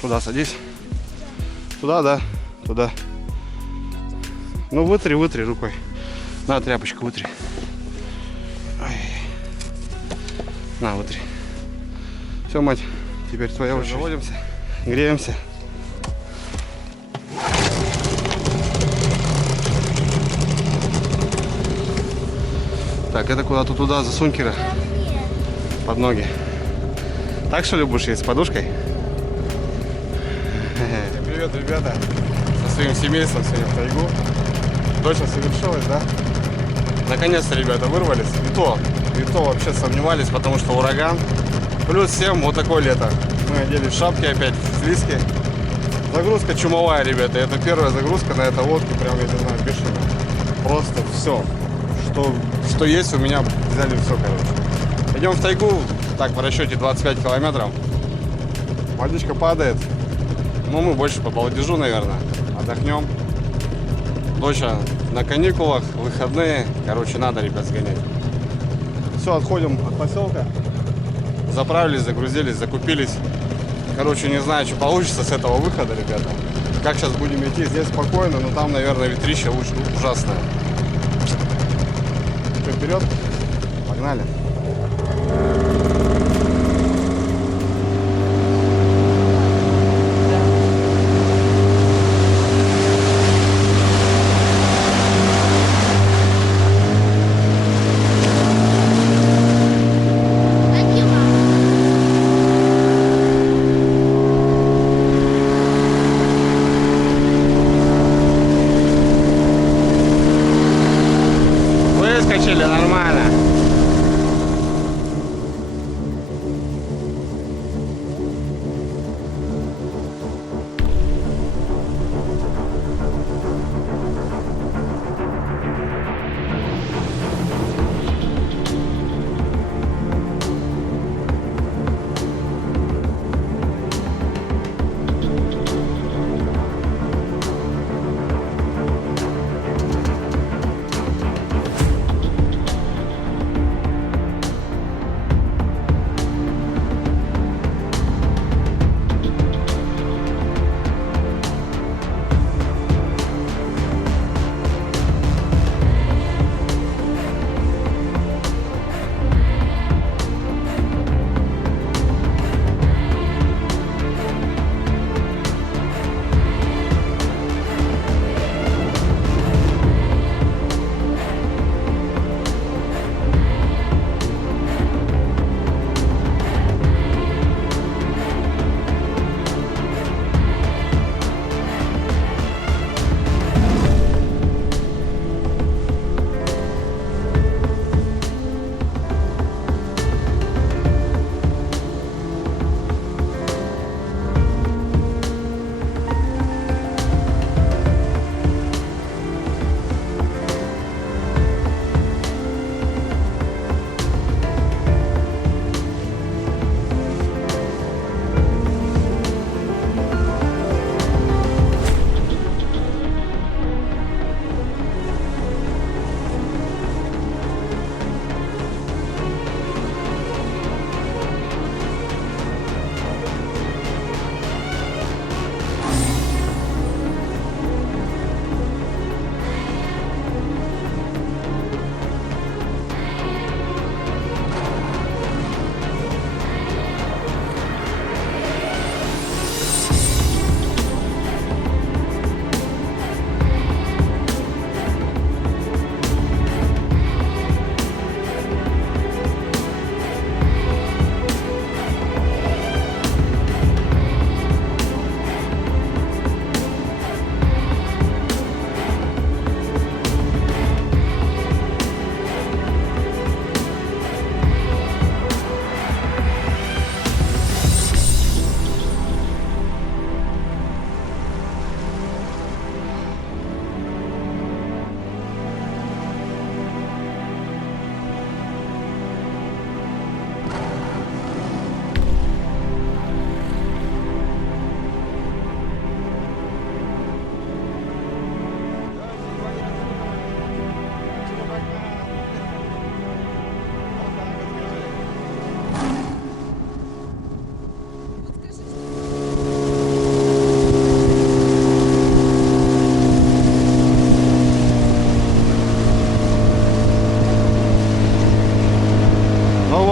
Туда садись. Туда, да. Туда. Ну, вытри рукой. На, тряпочку вытри. Ой. На, вытри. Все, мать, теперь твоя очередь. Заводимся, греемся. Так, это куда-то туда, засунь, Кира. Под ноги. Так что ли будешь есть с подушкой? Привет, ребята. Со своим семейством сегодня в тайгу. Доча совершилась, да? Наконец-то, ребята, вырвались. И то вообще сомневались, потому что ураган. Плюс 7, вот такое лето. Мы одели шапки опять, слизки. Загрузка чумовая, ребята. Это первая загрузка на этой лодке, прям, я не знаю, бешеная. Просто все. Что есть, у меня взяли все, короче. Идем в тайгу, так, в расчете 25 километров. Водичка падает. Ну, мы больше по балдежу, наверное. Отдохнем. Доча на каникулах, выходные. Короче, надо, ребят, сгонять. Все, отходим от поселка. Заправились, загрузились, закупились. Короче, не знаю, что получится с этого выхода, ребята. Как сейчас будем идти, здесь спокойно, но там, наверное, ветрище ужасное. Что, вперед? Погнали. Выскочили нормально.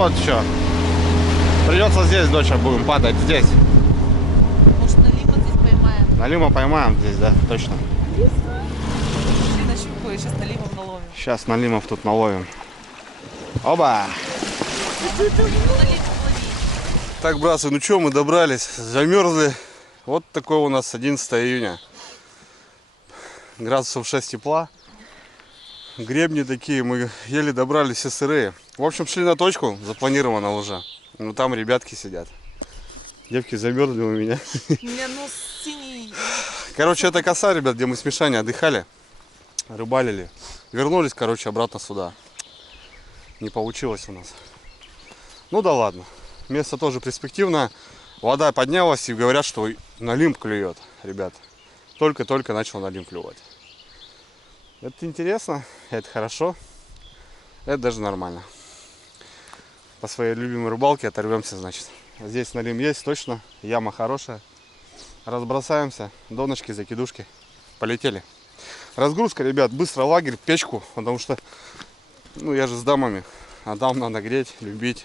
Вот что. Придется здесь, доча, будем падать. Здесь. Может, налима здесь поймаем? Налима поймаем здесь, да, точно. Пошли на щуку и сейчас налимом наловим. Сейчас налимов тут наловим. Оба! Так, братцы, ну что, мы добрались, замерзли. Вот такой у нас 11 июня. Градусов 6 тепла. Гребни такие, мы еле добрались, все сырые. В общем, шли на точку, запланировано уже. Ну там ребятки сидят. Девки замерзли у меня. У меня нос синий. Короче, это коса, ребят, где мы с Мишаней отдыхали, рыбалили. Вернулись, короче, обратно сюда. Не получилось у нас. Ну да ладно. Место тоже перспективное. Вода поднялась и говорят, что налим клюет, ребят. Только-только начал налим клювать. Это интересно, это хорошо. Это даже нормально. По своей любимой рыбалке оторвемся, значит. Здесь налим есть, точно. Яма хорошая. Разбросаемся. Донышки, закидушки. Полетели. Разгрузка, ребят, быстро лагерь, печку. Потому что, ну, я же с дамами. А дам надо греть, любить.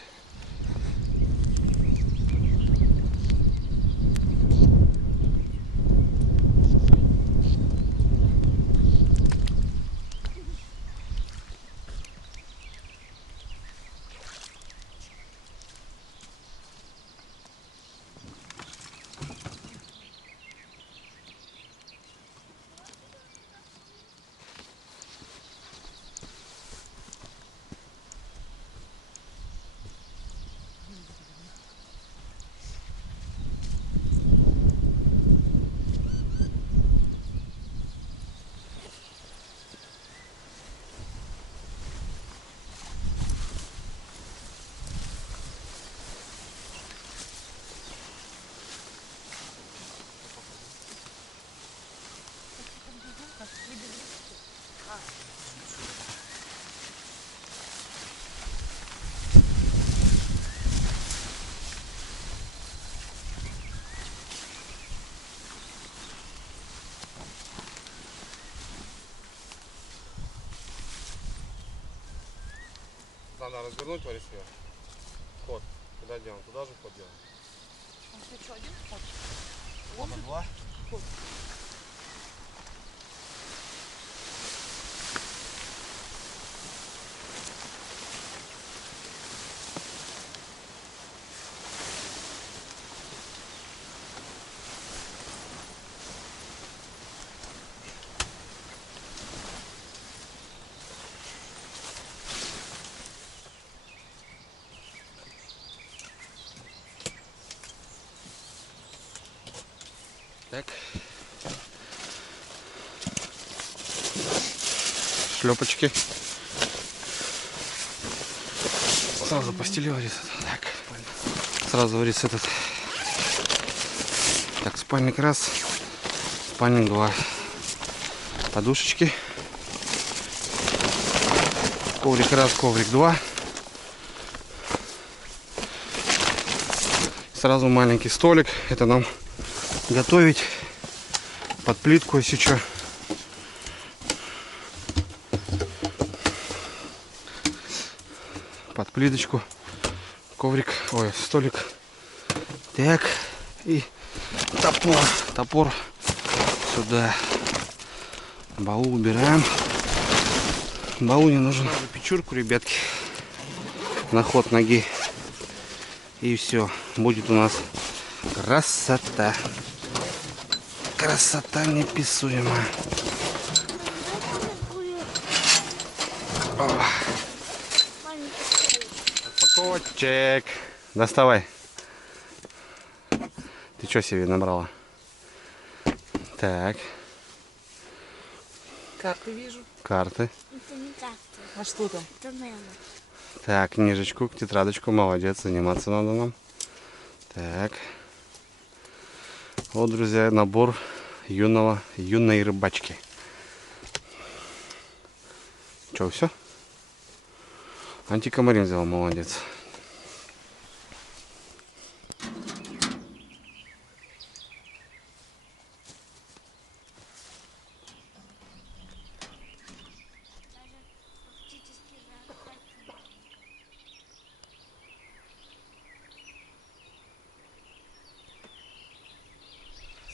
Надо развернуть, Лариса, ее. Ход. Куда делаем? Туда же ход делаем. А что, один ход? Хода два. Ход. Так. Шлепочки. Сразу постелил Лариса. Так. Сразу Лариса этот. Так, спальник раз. Спальник два. Подушечки. Коврик раз, коврик два. Сразу маленький столик. Это нам готовить под плитку, если что. Под плиточку. Коврик. Ой, столик. Так. И топор. Топор сюда. Баул убираем. Баул не нужен. Печурку, ребятки. На ход ноги. И все. Будет у нас красота. Красота неописуемая. Распаковочек. Доставай. Ты что себе набрала? Так. Карты вижу. Карты. Это не карта, А что там? это мело. Так, книжечку, тетрадочку. Молодец, заниматься надо нам. Так. Вот, друзья, набор юной рыбачки. Че, все? Антикомарин взял, молодец.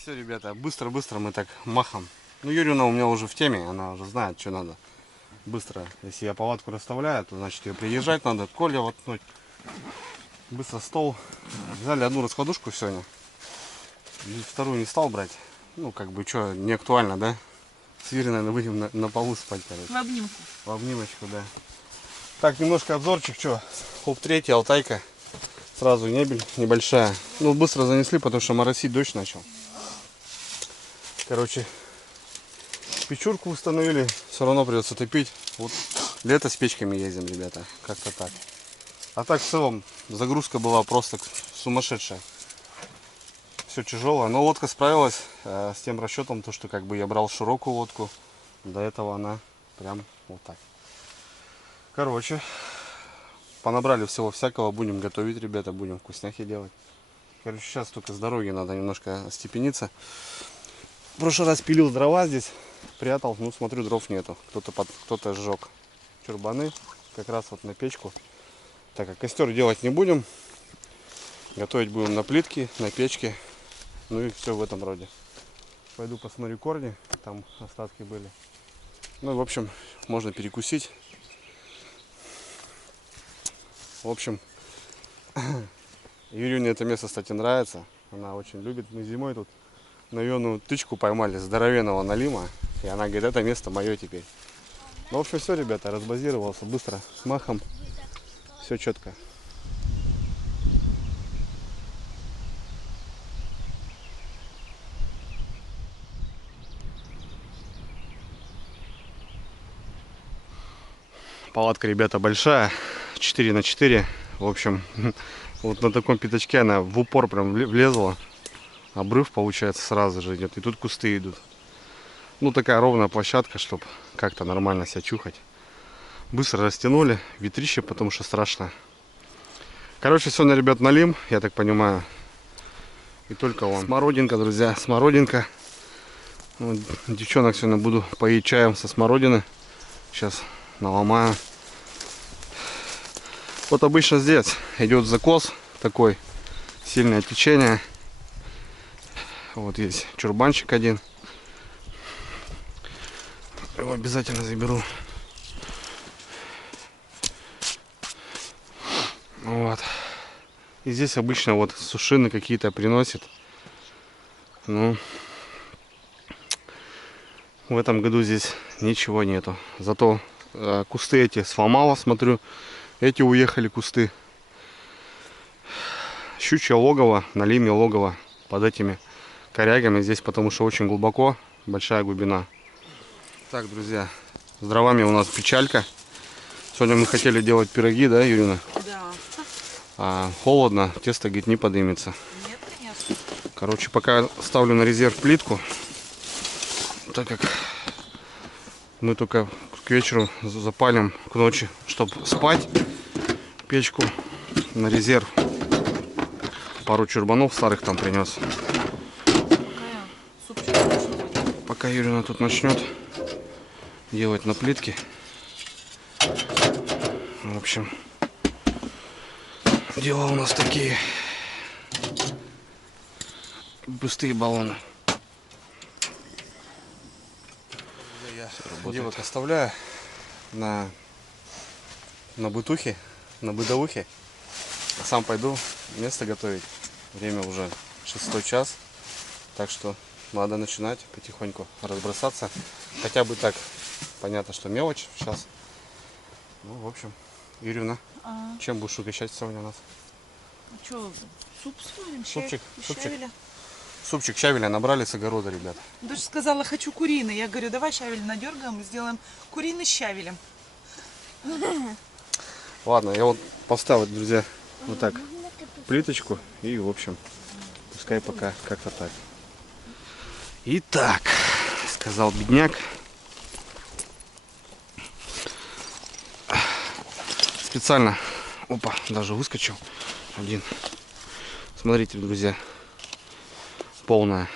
все, ребята, быстро-быстро мы так махом. Ну, Юрина у меня уже в теме, она уже знает, что надо. Быстро, если я палатку расставляю, то значит ее приезжать надо, Коля воткнуть. Быстро стол. Взяли одну раскладушку сегодня. Вторую не стал брать. Ну, как бы, что, не актуально, да? С Юрой, наверное, будем на полу спать, короче. В обнимку. В обнимочку, да. Так, немножко обзорчик, что? Хоп 3, Алтайка. Сразу мебель небольшая. Ну, быстро занесли, потому что моросить дождь начал. Короче, печурку установили. Все равно придется топить. Вот лето с печками ездим, ребята. Как-то так. А так, в целом, загрузка была просто сумасшедшая. Все тяжелое. Но лодка справилась с тем расчетом, то, что как бы я брал широкую лодку. До этого она прям вот так. Короче, понабрали всего всякого. Будем готовить, ребята. Будем вкусняхи делать. Короче, сейчас только с дороги надо немножко остепениться. В прошлый раз пилил дрова здесь. Прятал. Ну, смотрю, дров нету. Кто-то сжег чурбаны. Как раз вот на печку. Так как костер делать не будем. Готовить будем на плитке, на печке. Ну и все в этом роде. Пойду посмотрю корни. Там остатки были. Ну, в общем, можно перекусить. В общем, Юрию это место, кстати, нравится. Она очень любит. Мы зимой тут наверную тычку поймали здоровенного налима. И она говорит, это место мое теперь. Ну, в общем, все, ребята, разбазировался быстро, с махом. Все четко. Палатка, ребята, большая, 4 на 4. В общем, вот на таком пятачке она в упор прям влезла. Обрыв, получается, сразу же идет. И тут кусты идут. Ну, такая ровная площадка, чтобы как-то нормально себя чухать. Быстро растянули. Ветрище, потому что страшно. Короче, сегодня, ребят, налим, я так понимаю. И только он. Смородинка, друзья, смородинка. Вот, девчонок сегодня буду поить чаем со смородины. Сейчас наломаю. Вот обычно здесь идет закос такой, сильное течение. Вот есть чурбанчик один. Его обязательно заберу. Вот. И здесь обычно вот сушины какие-то приносят. Ну, в этом году здесь ничего нету. Зато кусты эти сломало, смотрю. Эти уехали кусты. Щучье логово, на лиме логово под этими корягами здесь, потому что очень глубоко, большая глубина. Так, друзья, с дровами у нас печалька. Сегодня мы хотели делать пироги, да, Юрина? Да. А холодно, тесто, говорит, не подымется. Нет, конечно. Короче, пока ставлю на резерв плитку, так как мы только к вечеру запалим, к ночи, чтобы спать, печку на резерв. Пару чурбанов старых там принес. Пока Юрина тут начнет делать на плитке. В общем, дела у нас такие. Пустые баллоны. Я девок оставляю на бытухе, на бытовухе. А сам пойду место готовить. Время уже 6 час. Так что надо начинать потихоньку разбросаться. Хотя бы так. Понятно, что мелочь сейчас. Ну, в общем, Юрьевна, чем будешь угощать сегодня нас? Что, суп сварим? Супчик, супчик. Щавеля. Супчик щавеля набрали с огорода, ребят. Дочь сказала, хочу куриный. Я говорю, давай щавель надергаем и сделаем куриный с щавелем. Ладно, я вот поставил, друзья, вот так плиточку. И, в общем, пускай пока как-то так. Итак, сказал бедняк. Специально, опа, даже выскочил один. Смотрите, друзья, полная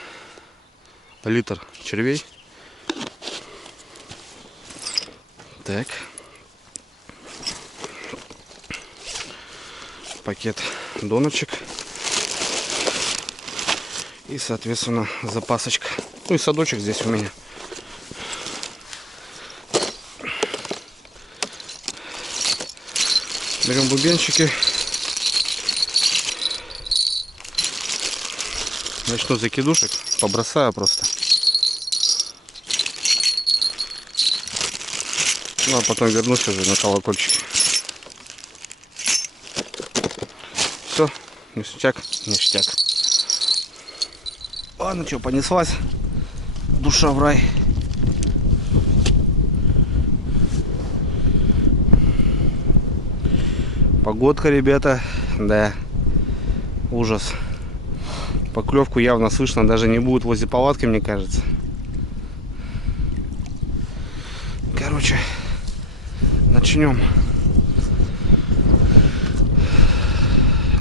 литр червей. Так, пакет доночек И, соответственно, запасочка. Ну и садочек здесь у меня. Берем бубенчики. Начну с закидушек. Побросаю просто. Ну а потом вернусь уже на колокольчики. Все, ништяк, ништяк. Ладно, что, понеслась. Душа в рай. Погодка, ребята, да, ужас. Поклевку явно слышно даже не будет возле палатки, мне кажется. Короче, начнем.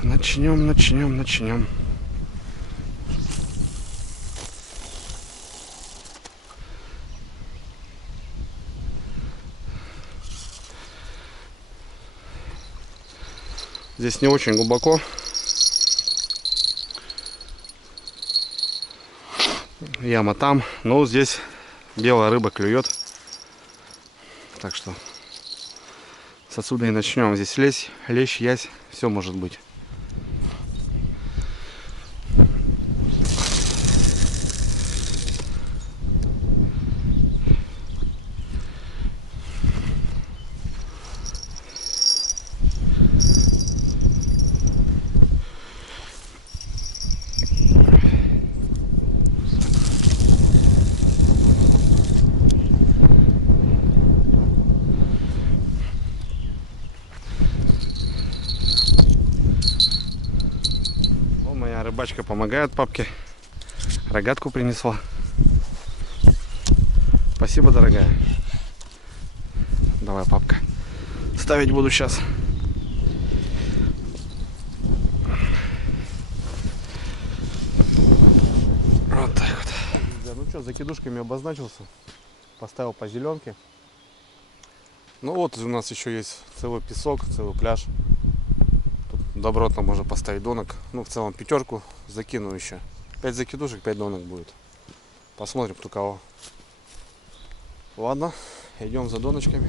Начнем. Здесь не очень глубоко. Яма там, но здесь белая рыба клюет. Так что с отсюда и начнем. Здесь лещ, ясь, все может быть. Рыбачка помогает папке. Рогатку принесла. Спасибо, дорогая. Давай, папка. Ставить буду сейчас. Вот так вот. Да, ну что, закидушками обозначился. Поставил по зеленке. Ну вот у нас еще есть целый песок, целый пляж. Добротно можно поставить донок. Ну, в целом пятерку закину еще. 5 закидушек, 5 донок будет. Посмотрим, кто кого. Ладно, идем за доночками.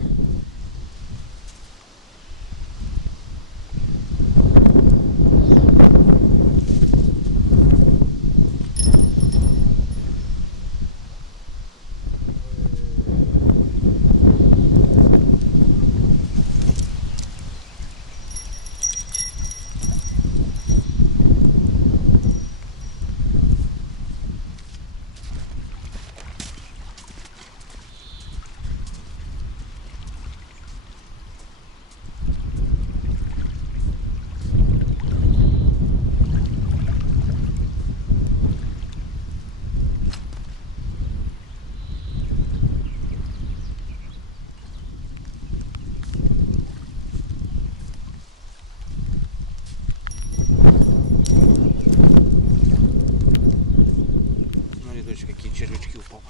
Какие червячки у папы.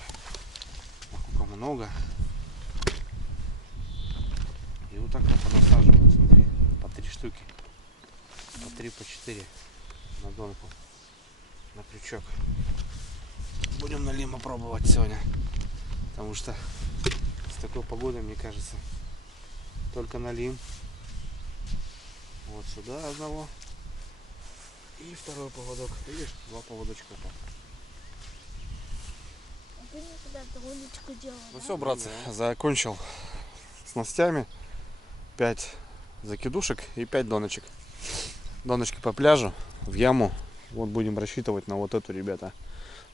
Насколько много. И вот так вот понасаживаю, смотри. По 3 штуки. По 3, по 4 на донку. На крючок. Будем на лима пробовать сегодня. Потому что с такой погодой, мне кажется, только на лим. Вот сюда одного. И второй поводок. Видишь, 2 поводочка упал. Ну все, братцы, закончил снастями. 5 закидушек и 5 доночек. Доночки по пляжу, в яму. Вот будем рассчитывать на вот эту, ребята.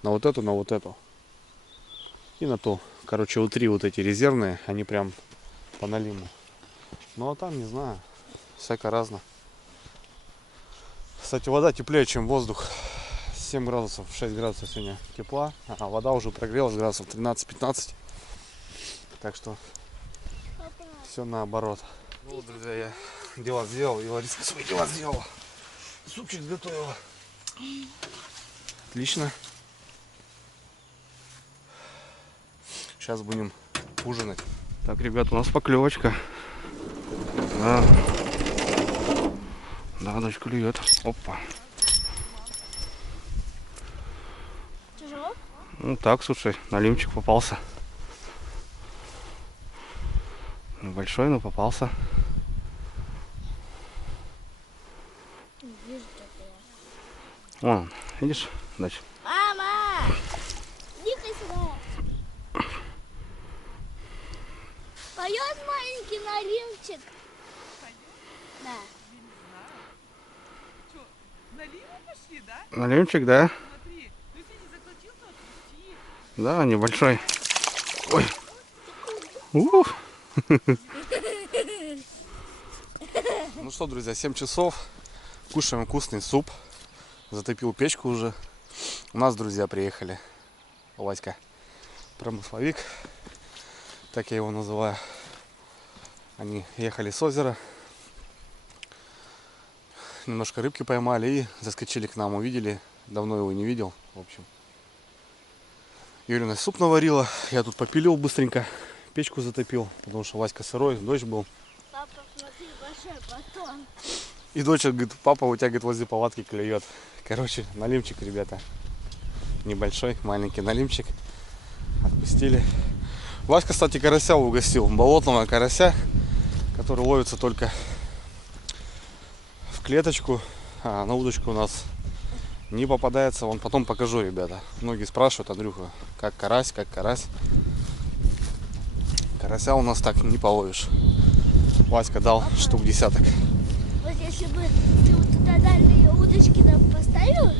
На вот эту, на вот эту. И на ту. Короче, вот 3 вот эти резервные, они прям по налиму. Ну а там, не знаю, всяко разно. Кстати, вода теплее, чем воздух. 7 градусов, 6 градусов сегодня тепла, а вода уже прогрелась градусов 13-15. Так что все наоборот. Ну вот, друзья, я дела сделал, и Лариска свои дела сделала. Супчик готовила. Отлично. Сейчас будем ужинать. Так, ребята, у нас поклевочка. Да, да, дочка клюет. Опа. Ну так, слушай, налимчик попался. Небольшой, но попался. Вон, видишь, дочь? Мама! Иди-ка сюда. Поет маленький налимчик. Да. Что, налево пошли, да? Налимчик, да? Смотри, ну если не заглотился, отпусти. Да, небольшой. Ой. Ух. Ну что, друзья, 7 часов. Кушаем вкусный суп. Затопил печку уже. У нас друзья приехали. Васька, промысловик, так я его называю. Они ехали с озера. Немножко рыбки поймали и заскочили к нам, увидели. Давно его не видел, в общем. Юрина суп наварила. Я тут попилил быстренько. Печку затопил, потому что Васька сырой, дождь был. Папа, смотри, большой батон. И дочь говорит, папа, у тебя, говорит, возле палатки клюет. Короче, налимчик, ребята. Небольшой, маленький налимчик. Отпустили. Васька, кстати, карася угостил. Болотного карася, который ловится только в клеточку. А на удочку у нас не попадается. Вон потом покажу, ребята. Многие спрашивают, Андрюха, как карась, как карась. Карася у нас так не половишь. Васька дал штук десяток. Вот если бы ты вот туда дальние удочки нам поставил,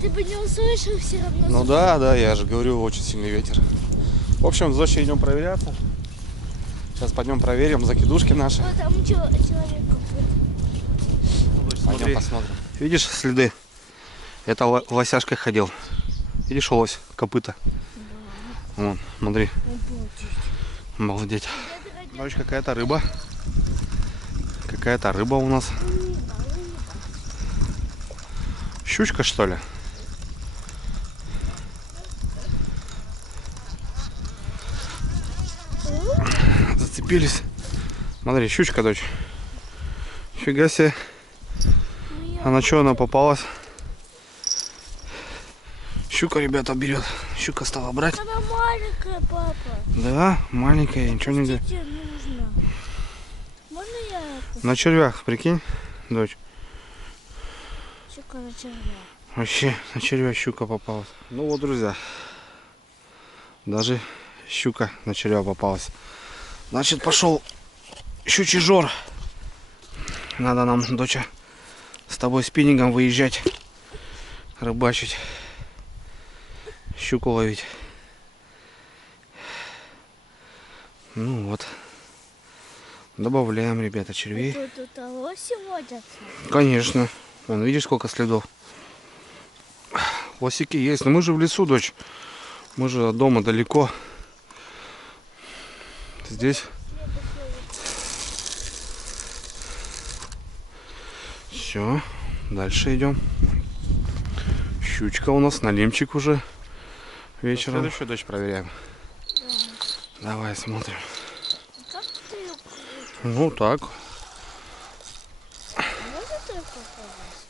ты бы не услышал все равно. Ну да, я же говорю, очень сильный ветер. В общем, с Зошей идем проверяться. Сейчас пойдем проверим закидушки наши. Вот там человек какой-то. Пойдем посмотрим. Видишь следы? Это лосяшкой ходил. Видишь лось, копыта? Да. Вон, смотри. Обалдеть. Ночь какая-то рыба. Какая-то рыба у нас. Щучка, что ли? Зацепились. Смотри, щучка, дочь. Фига себе. А на что она попалась? Щука, ребята, берет. Щука стала брать. Она маленькая, папа. Да, маленькая, ничего не делает. Тебе нужно. Можно я это? На червях, прикинь, дочь. Щука на червя. Вообще, на червя щука попалась. Ну вот, друзья. Даже щука на червя попалась. Значит, пошел щучий жор. Надо нам, доча, с тобой спиннингом выезжать, рыбачить, щуку ловить. Ну вот. Добавляем, ребята, червей. Тут лоси водятся. Конечно. Вон, видишь, сколько следов. Лосики есть. Но мы же в лесу, дочь. Мы же от дома далеко. Здесь. Все. Дальше идем. Щучка у нас, налимчик уже вечером. Следующую, дочь, проверяем. Да. Давай смотрим. Как ты ее Ну так. Может ее попробовать?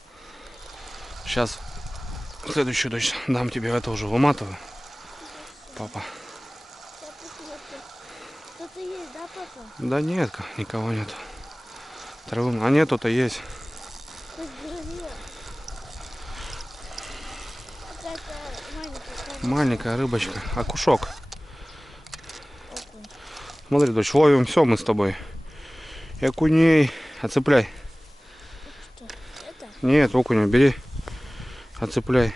Сейчас следующую, дочь, дам тебе это уже выматываю. Папа. Кто-то есть, да, папа? Да нет, никого нет. Травы. А нету-то есть. Хоть говорила. Какая-то маленькая. Маленькая рыбочка. Окушок. Смотри, дочь, ловим все мы с тобой. И окуней. Отцепляй. Что? Это? Нет, окуня бери. Отцепляй.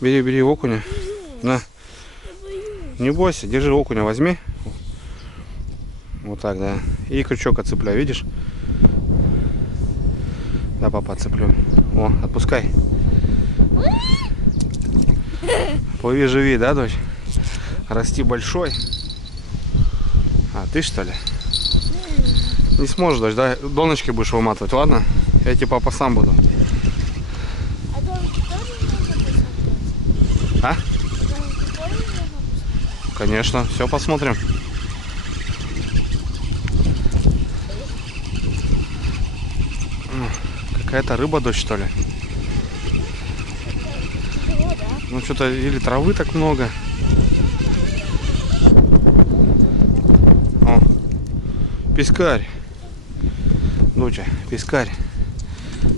Бери окуня. На. Я боюсь. Не бойся, держи окуня, возьми. Вот так, да. И крючок отцепляй, видишь? Да, папа, отцеплю. О, отпускай. Плыви, живи, да, дочь? Расти большой. А, ты что ли? Не сможешь, дочь, да? Доночки будешь выматывать, ладно? Я тебе, папа, сам буду. А домики тоже можно посмотреть? А? Домики тоже можно посмотреть? Конечно, все посмотрим. Какая-то рыба, дочь, что ли? Тяжело, да? Ну что-то или травы так много. О, пескарь. Доча, пескарь.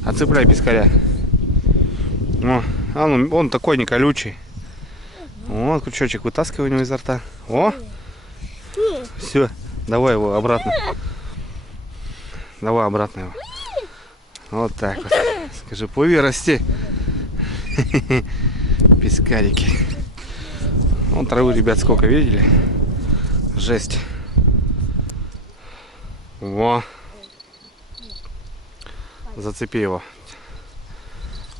Отцепляй пескаря. О, он такой не колючий. О, крючочек вытаскивай у него изо рта. О! Все, давай его обратно. Давай обратно его. Вот так вот. Скажи, плыви, расти. Пескарики. Вон травы, ребят, сколько видели? Жесть. Во. Зацепи его.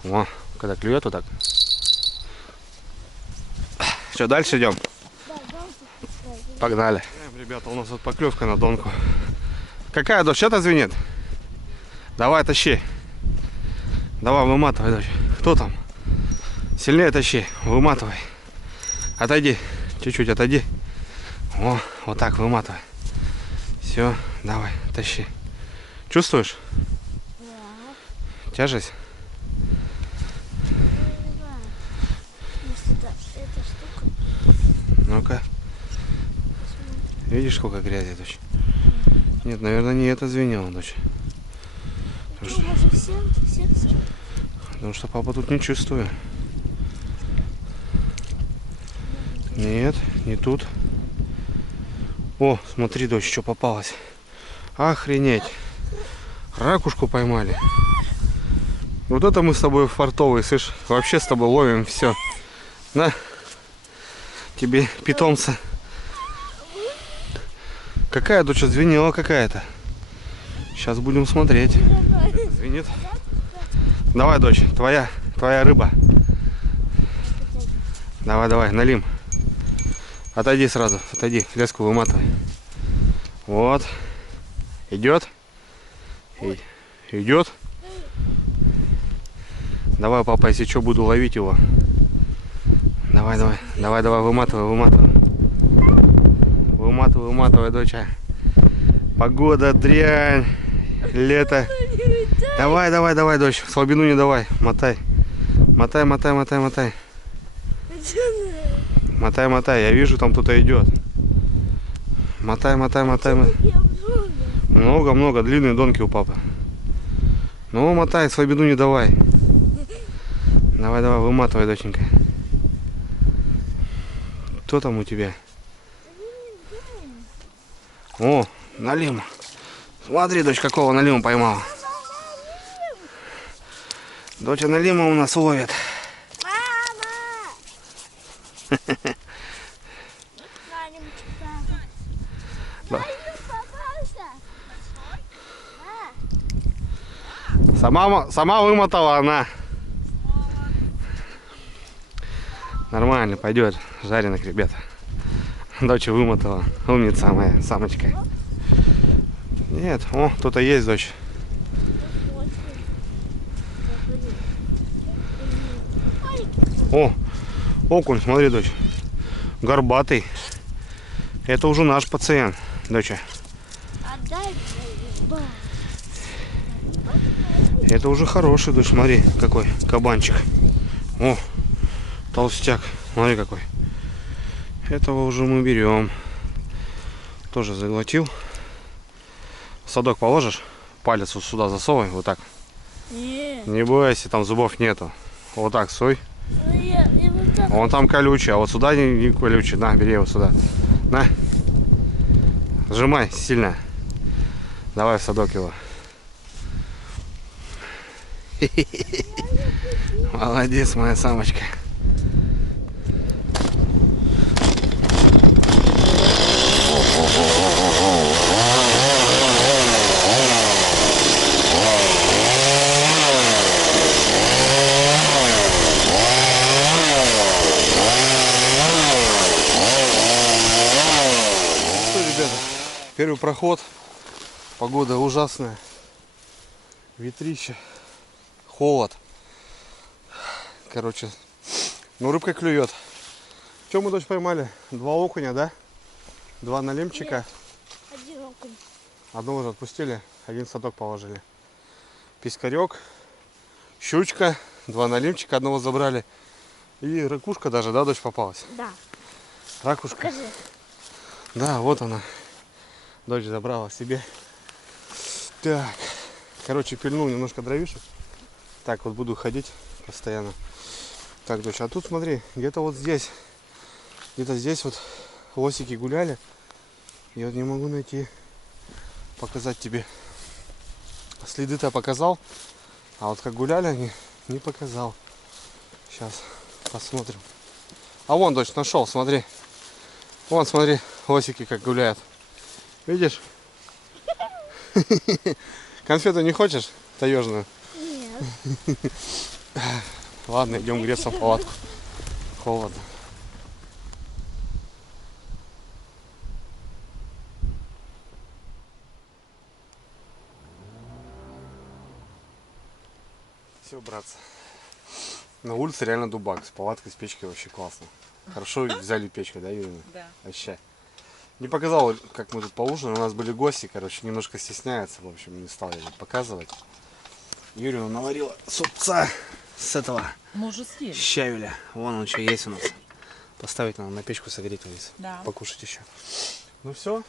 Во. Когда клюет вот так. Что, дальше идем? Погнали. Ребята, у нас вот поклевка на донку. Какая, дочь? Что-то звенит? Давай, тащи. Давай, выматывай, дочь. Кто там? Сильнее тащи. Выматывай. Отойди. Чуть-чуть отойди. О, вот так выматывай. Все, давай, тащи. Чувствуешь? Да. Тяжесть? Ну-ка. Видишь, сколько грязи, дочь? Нет, наверное, не это звенело, дочь. Потому что папа тут не чувствую. Нет, не тут. О, смотри, дочь, что попалось. Охренеть. Ракушку поймали. Вот это мы с тобой фартовые, слышь. Вообще с тобой ловим все. На. Тебе питомца. Какая, дочь, звенела какая-то. Сейчас будем смотреть. Звенит. Давай, дочь, твоя рыба. Давай, налим. Отойди сразу, отойди, леску выматывай. Вот. Идет. Идет. Давай, папа, если что, буду ловить его. Давай, выматывай. Выматывай, доча. Погода, дрянь. Лето. Давай, дочь. Слабину не давай. Мотай. Мотай. Мотай. Я вижу, там кто-то идет. Мотай. Много. Длинные донки у папы. Ну, мотай, слабину не давай. Давай, выматывай, доченька. Кто там у тебя? О, налима. Смотри, дочь, какого налима поймала. Доча налима у нас ловит. Мама. Сама вымотала она. Нормально, пойдет. Жареных, ребята. Доча вымотала. Умница моя, самочка. Нет, о, кто-то есть, дочь. О, окунь, смотри, дочь. Горбатый. Это уже наш пациент, доча. Это уже хороший, дочь, смотри, какой кабанчик. О, толстяк, смотри какой. Этого уже мы берем. Тоже заглотил. Садок положишь, палец вот сюда засовывай, вот так. Не бойся, там зубов нету. Вот так сой. Вот так. Он там колючий, а вот сюда не колючий. На, бери его сюда. На. Сжимай сильно. Давай в садок его. Молодец, моя самочка. Первый проход. Погода ужасная. Ветрище. Холод. Короче, ну рыбка клюет. Что мы, дочь, поймали? 2 окуня, да? 2 налимчика. Нет, 1 окунь. Одного уже отпустили, 1 садок положили. Пискарек, щучка, 2 налимчика, одного забрали. И ракушка даже, да, дочь, попалась? Да. Ракушка. Покажи. Да, вот она. Дочь забрала себе. Так. Короче, пильнул немножко дровишек. Так вот буду ходить постоянно. Так, дочь, а тут смотри, где-то вот здесь. Где-то здесь вот лосики гуляли. Я вот не могу найти, показать тебе. Следы-то показал. А вот как гуляли они, не показал. Сейчас посмотрим. А вон, дочь, нашел, смотри. Вон, смотри, лосики как гуляют. Видишь? Конфету не хочешь? Таежную? Нет. Ладно, идем греться в палатку. Холодно. Все, братцы. На улице реально дубак. С палаткой, с печкой вообще классно. Хорошо взяли печку, да, Юрина? Да. Вообще. Не показал, как мы тут поужинали. У нас были гости, короче, немножко стесняется. В общем, не стал я показывать. Юрина наварила супца с этого Мы уже съели. щавеля. Вон он еще есть у нас. Поставить надо на печку согреть вниз. Да. Покушать еще. Ну все.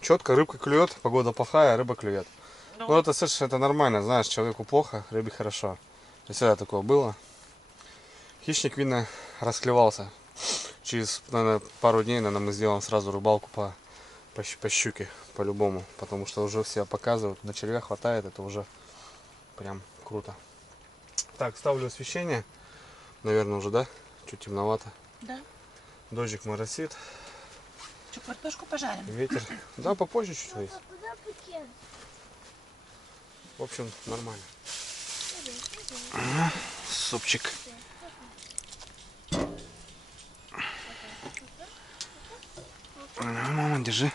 Четко, рыбка клюет, погода плохая, рыба клюет. Ну это, слышишь, это нормально, знаешь, человеку плохо, рыбе хорошо. Всегда такое было. Хищник, видно, расклевался. Через, наверное, пару дней, наверное, мы сделаем сразу рыбалку по щуке, по-любому. Потому что уже все показывают, на червя хватает, это уже прям круто. Так, ставлю освещение. Наверное, уже, да? Чуть темновато. Да. Дождик моросит, Что, картошку пожарим? ветер. Да, попозже чуть есть. А куда пакет? В общем, нормально. Супчик. Мама, держи.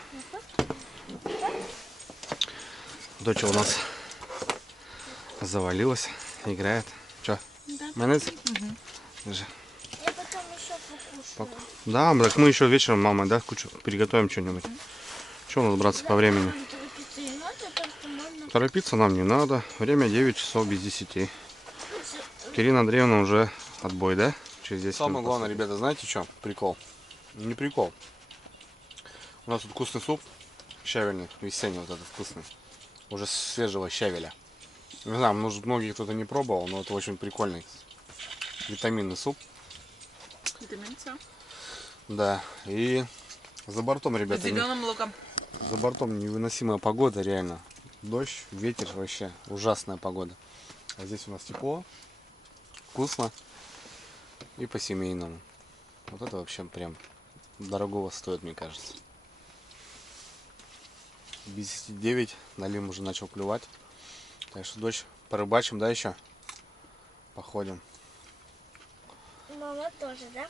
Дочь у нас завалилась, играет. Че? Да. Майонез? Держи. Я потом еще покушаю. Да, так мы еще вечером, мама, да, кучу приготовим что-нибудь. Что у нас, братцы, по времени? Нам торопиться не надо, только можно... Торопиться нам не надо. Время 9 часов без 10. Кирина Андреевна уже отбой, да? Через 10 Самое минут. главное, ребята, знаете что? Прикол. Не прикол. У нас тут вкусный суп. Щавельный, весенний вот этот вкусный. Уже свежего щавеля. Не знаю, может многие кто-то не пробовал, но это очень прикольный витаминный суп. Витамин С. Да. И за бортом, С ребята, зеленым луком. за бортом невыносимая погода, реально. Дождь, ветер, вообще ужасная погода. А здесь у нас тепло, вкусно и по-семейному. Вот это вообще прям дорогого стоит, мне кажется. Без 10:09 налим уже начал клювать. Так что, дочь, порыбачим, да, еще? Походим. Мама тоже, да?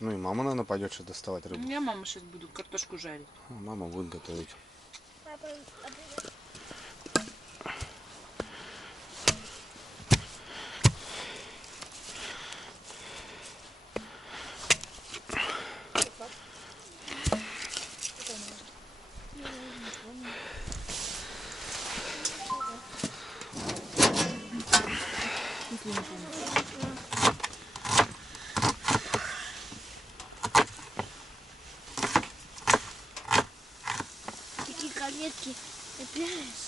Ну и мама, наверное, пойдет что доставать рыбу. Я мама сейчас буду картошку жарить. А мама будет готовить. Папа, обязательно. Такие кометки опять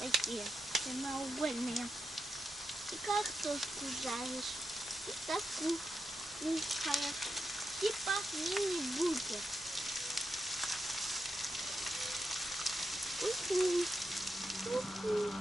такие прямоугольные. И картошку жаришь. И такую кушаешь. Типа мини-бургер. Уху. Уху.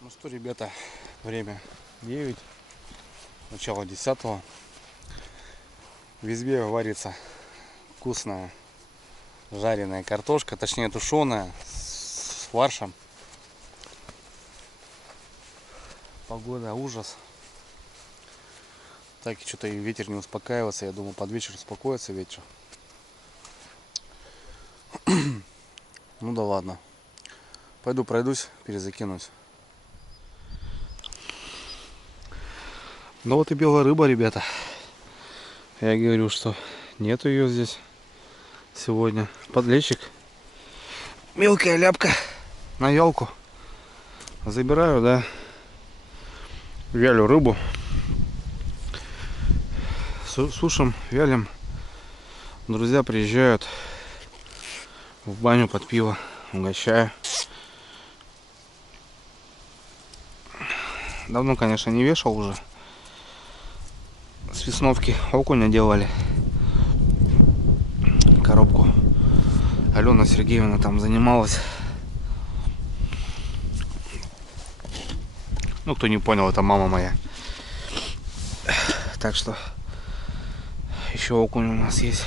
Ну что, ребята, время 9, начало 10. В избе варится вкусная жареная картошка, точнее тушеная с фаршем. Погода ужас. Так и что-то и ветер не успокаивается. Я думаю, под вечер успокоится ветер. Ну да ладно. Пойду пройдусь, перезакинусь. Ну вот и белая рыба, ребята. Я говорю, что нету ее здесь сегодня. Подлещик. Мелкая ляпка на елку. Забираю, да. Вялю рыбу. Сушим, вялим. Друзья приезжают в баню под пиво. Угощаю. Давно, конечно, не вешал уже. С весновки окуня делали. Коробку. Алена Сергеевна там занималась. Ну, кто не понял, это мама моя. Так что еще окунь у нас есть.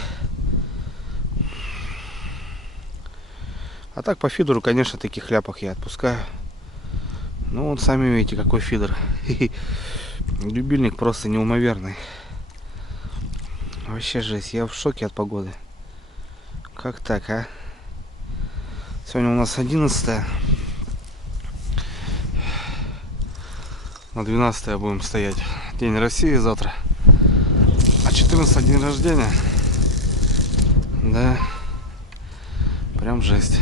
А так по фидеру, конечно, таких ляпах я отпускаю. Ну вот сами видите, какой фидер. Любильник просто неимоверный. Вообще жесть, я в шоке от погоды. Как так, а? Сегодня у нас 11-е. На 12-е будем стоять. День России завтра. А 14 день рождения. Да. Прям жесть.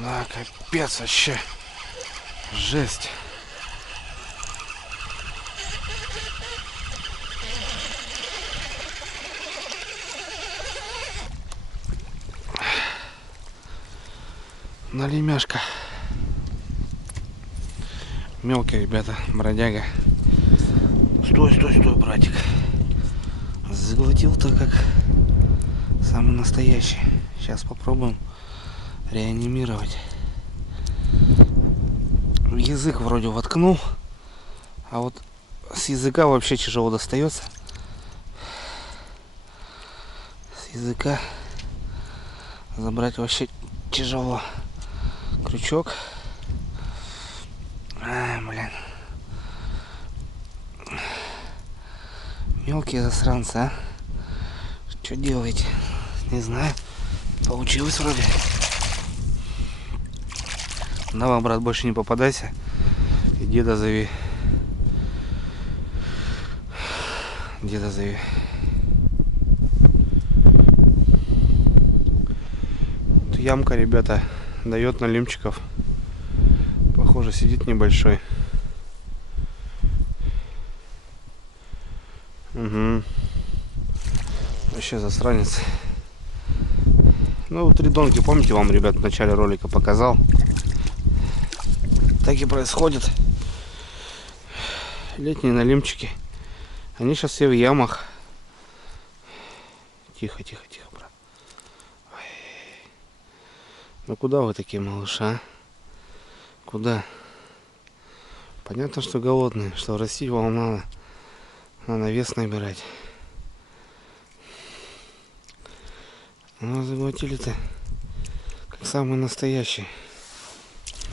Да, капец вообще. Жесть. Налимяшка. Мелкий, ребята, бродяга. Стой, стой, стой, братик. Заглотил-то как самый настоящий. Сейчас попробуем реанимировать. Язык вроде воткнул, а вот с языка вообще тяжело достается. С языка забрать вообще тяжело. Крючок. Блин. Мелкие засранцы, а? Что делаете? Не знаю. Получилось вроде. Давай, брат, больше не попадайся. И деда зови. Деда зови. Тут ямка, ребята, дает налимчиков. Похоже, сидит небольшой. Угу. Вообще засранец. Ну, 3 донки, помните, вам, ребят, в начале ролика показал. Так и происходит. Летние налимчики. Они сейчас все в ямах. Тихо, тихо, тихо, брат. Ой. Ну куда вы такие, малыши, а? Куда? Понятно, что голодные, что растить вам надо. Надо вес набирать. Ну, заглотили-то как самый настоящий.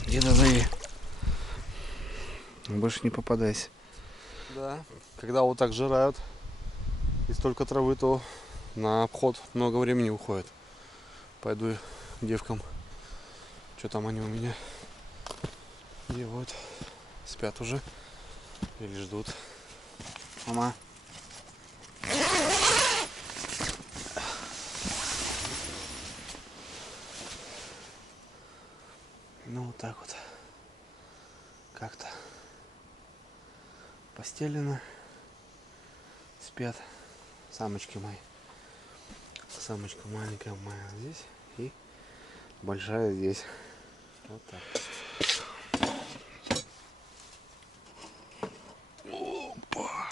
Деда зови. Больше не попадайся. Да, когда вот так жирают и столько травы, то на обход много времени уходит. Пойду девкам. Что там они у меня делают? Спят уже или ждут? Мама. Ну вот так вот. Как-то постелено. Спят самочки мои. Самочка маленькая моя здесь и большая здесь. Вот так. Опа.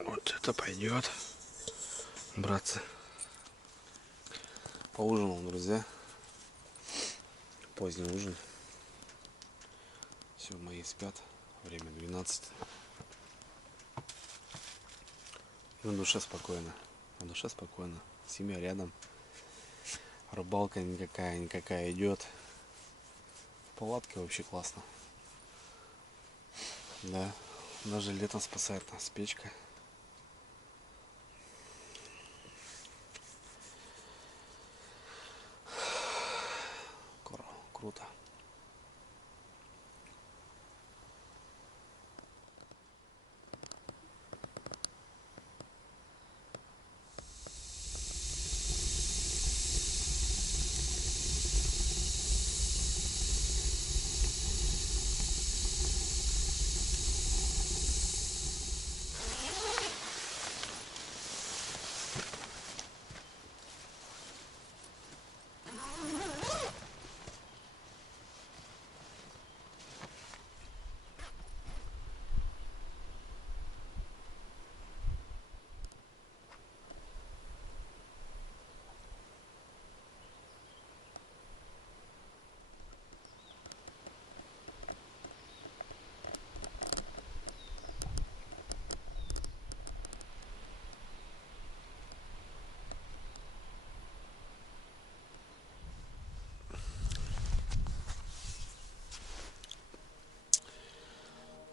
Вот это пойдет, братцы. Поужинал, друзья. поздний ужин. Все, мои спят. Время 12. И на душе спокойно. На душе спокойно. Семья рядом. Рыбалка никакая идет. В палатке вообще классно. Да. Даже летом спасает нас печка. Круто.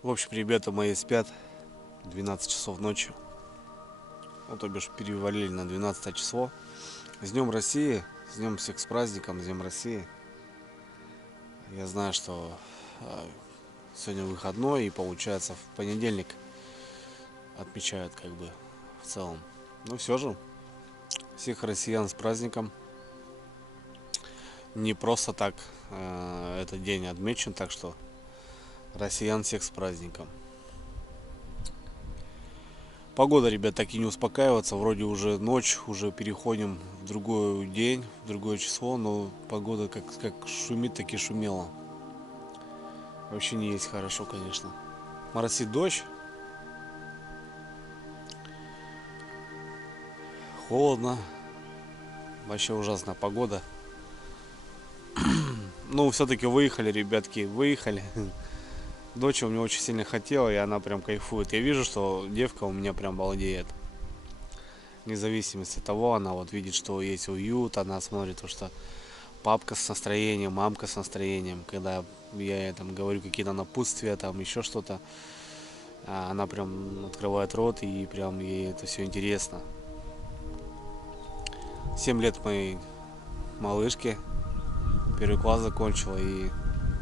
В общем, ребята мои спят. 12 часов ночи. Ну, то бишь, перевалили на 12 число. С Днем России. С Днем всех с праздником. С Днем России. Я знаю, что сегодня выходной. И получается в понедельник отмечают как бы в целом. Но все же. Всех россиян с праздником. Не просто так этот день отмечен. Так что россиян всех с праздником. Погода, ребят, так и не успокаивается. Вроде уже ночь, уже переходим в другой день, в другое число. Но погода как шумит, так и шумела. Вообще не есть хорошо, конечно. Моросит дождь. Холодно. Вообще ужасная погода. Ну, все-таки выехали, ребятки, выехали. Дочь у меня очень сильно хотела, и она прям кайфует. Я вижу, что девка у меня прям балдеет. Вне зависимости от того, она вот видит, что есть уют, она смотрит, что папка с настроением, мамка с настроением. Когда я ей там говорю какие-то напутствия, там еще что-то, она прям открывает рот, и прям ей это все интересно. 7 лет моей малышке, 1 класс закончила, и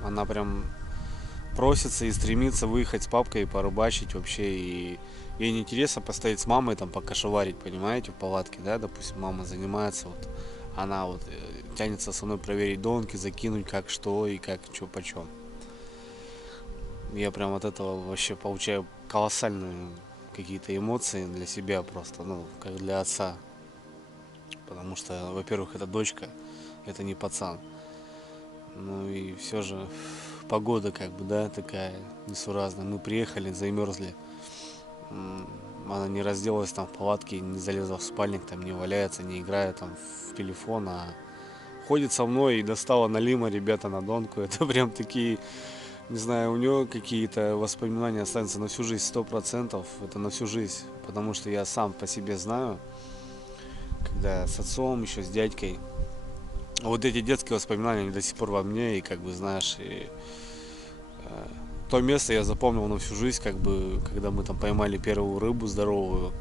она прям просится и стремится выехать с папкой и порыбачить вообще. И ей не интересно постоять с мамой, там покашеварить, понимаете, в палатке, да, допустим, мама занимается, вот она вот тянется со мной проверить донки, закинуть как что и как что почем. Я прям от этого вообще получаю колоссальные какие-то эмоции для себя просто, ну, как для отца. Потому что, во-первых, это дочка, это не пацан. Ну и все же погода как бы, да, такая несуразная. Мы приехали, замерзли. Она не разделась там в палатке, не залезла в спальник, там не валяется, не играет там в телефон, а ходит со мной и достала налима, ребята, на донку. Это прям такие, не знаю, у нее какие-то воспоминания останутся на всю жизнь, 100%. Это на всю жизнь, потому что я сам по себе знаю, когда с отцом, еще с дядькой, вот эти детские воспоминания, они до сих пор во мне, и как бы, знаешь, и, то место я запомнил на всю жизнь, как бы, когда мы там поймали первую рыбу здоровую,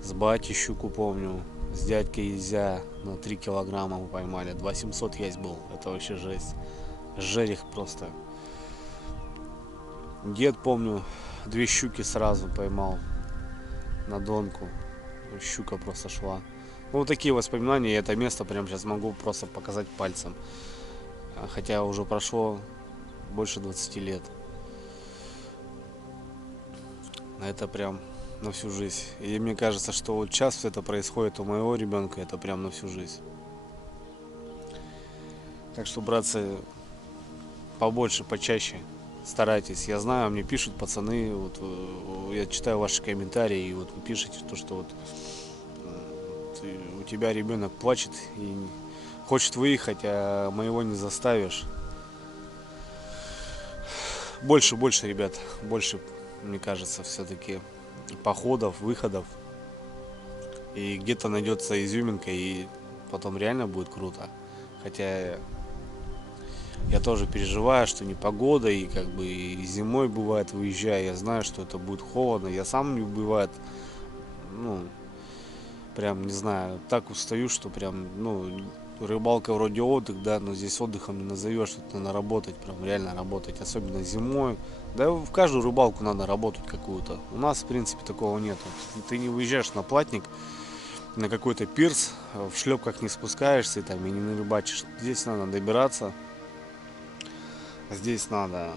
с батей щуку помню, с дядькой Изя на 3 килограмма мы поймали, 2700 есть был, это вообще жесть, жерех просто. Дед, помню, 2 щуки сразу поймал на донку, щука просто шла. Ну, вот такие воспоминания, и это место прямо сейчас могу просто показать пальцем. Хотя уже прошло больше 20 лет. Это прям на всю жизнь. И мне кажется, что вот сейчас это происходит у моего ребенка, это прям на всю жизнь. Так что, братцы, побольше, почаще старайтесь. Я знаю, мне пишут пацаны, вот я читаю ваши комментарии, и вот вы пишете то, что вот у тебя ребенок плачет и хочет выехать, а моего не заставишь. больше, ребят, больше, мне кажется, все-таки походов, выходов. И где-то найдется изюминка, и потом реально будет круто. Хотя я тоже переживаю, что непогода, и как бы и зимой бывает выезжаю, я знаю, что это будет холодно. Я сам не бывает, ну, прям, не знаю, так устаю, что прям, ну, рыбалка вроде отдых, да, но здесь отдыхом не назовешь, тут надо работать, прям реально работать, особенно зимой. Да в каждую рыбалку надо работать какую-то. У нас, в принципе, такого нет. Ты не выезжаешь на платник, на какой-то пирс, в шлепках не спускаешься и там и не рыбачишь. Здесь надо добираться, здесь надо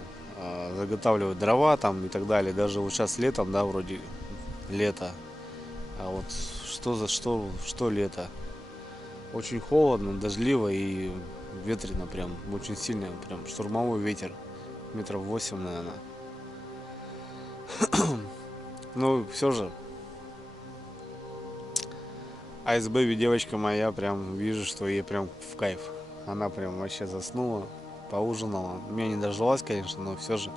заготавливать дрова там и так далее. Даже вот сейчас летом, да, вроде лето, а вот что лето? Очень холодно, дождливо и ветрено, прям очень сильно, прям штурмовой ветер, метров 8, наверное. Ну, все же, Ice Baby, девочка моя, прям вижу, что ей прям в кайф. Она прям вообще заснула, поужинала. Меня не дождалась, конечно, но все же,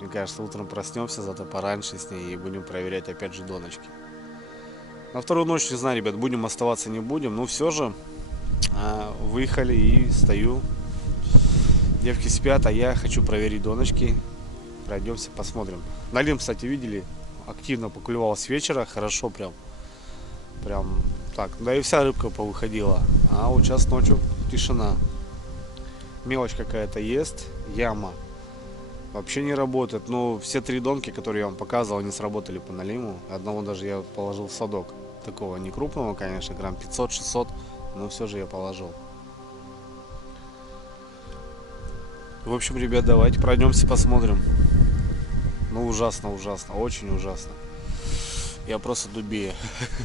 мне кажется, утром проснемся, зато пораньше с ней и будем проверять опять же доночки. На вторую ночь, не знаю, ребят, будем оставаться, не будем, но все же выехали и стою. Девки спят, а я хочу проверить доночки. Пройдемся, посмотрим. Налим, кстати, видели, активно поклевал с вечера, хорошо прям так. Да и вся рыбка повыходила. А вот сейчас ночью тишина. Мелочь какая-то есть, яма вообще не работает. Но все 3 донки, которые я вам показывал, они сработали по налиму. Одного даже я положил в садок. Такого не крупного, конечно, грамм 500-600, но все же я положил. В общем, ребят, давайте пройдемся, посмотрим. Ну, ужасно, очень ужасно. Я просто дубею.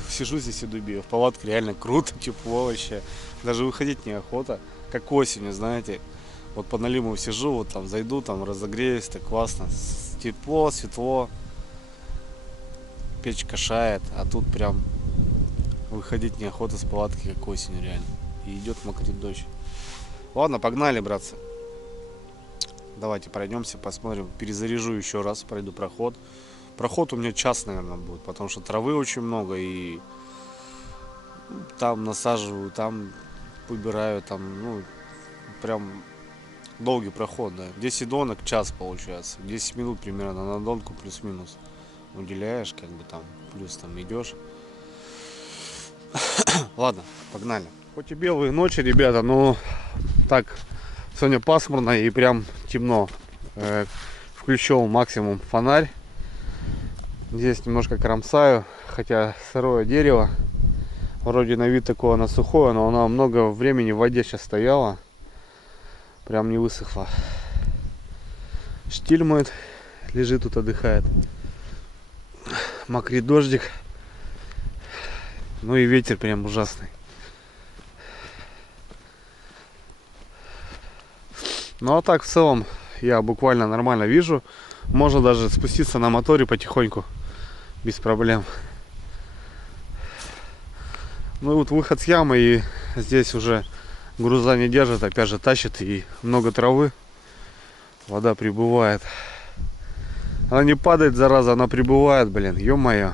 Сижу здесь и дубею. В палатке реально круто, тепло вообще. Даже выходить неохота. Как осенью, знаете. Вот по налиму сижу, вот там зайду, там разогреюсь, так классно. Тепло, светло. Печка шает, а тут прям выходить неохота с палатки, как осенью реально. И идет мокрит дождь. Ладно, погнали, братцы. Давайте пройдемся, посмотрим. Перезаряжу еще раз, пройду проход. Проход у меня час, наверное, будет, потому что травы очень много. И там насаживаю, там выбираю, там, ну, прям долгий проход, да. 10 донок, час получается. 10 минут примерно на донку плюс-минус. Уделяешь, как бы там, плюс там идешь. Ладно, погнали. Хоть и белые ночи, ребята, но так сегодня пасмурно и прям темно. Включил максимум фонарь. Здесь немножко кромсаю, хотя сырое дерево. Вроде на вид такое оно сухое, но оно много времени в воде сейчас стояло. Прям не высохло. Штиль мой лежит тут, отдыхает. Мокрый дождик. Ну и ветер прям ужасный. Ну а так в целом я буквально нормально вижу. Можно даже спуститься на моторе потихоньку. Без проблем. Ну и вот выход с ямы, и здесь уже груза не держит, опять же тащит, и много травы. Вода прибывает. Она не падает, зараза, она прибывает, блин, ё-моё.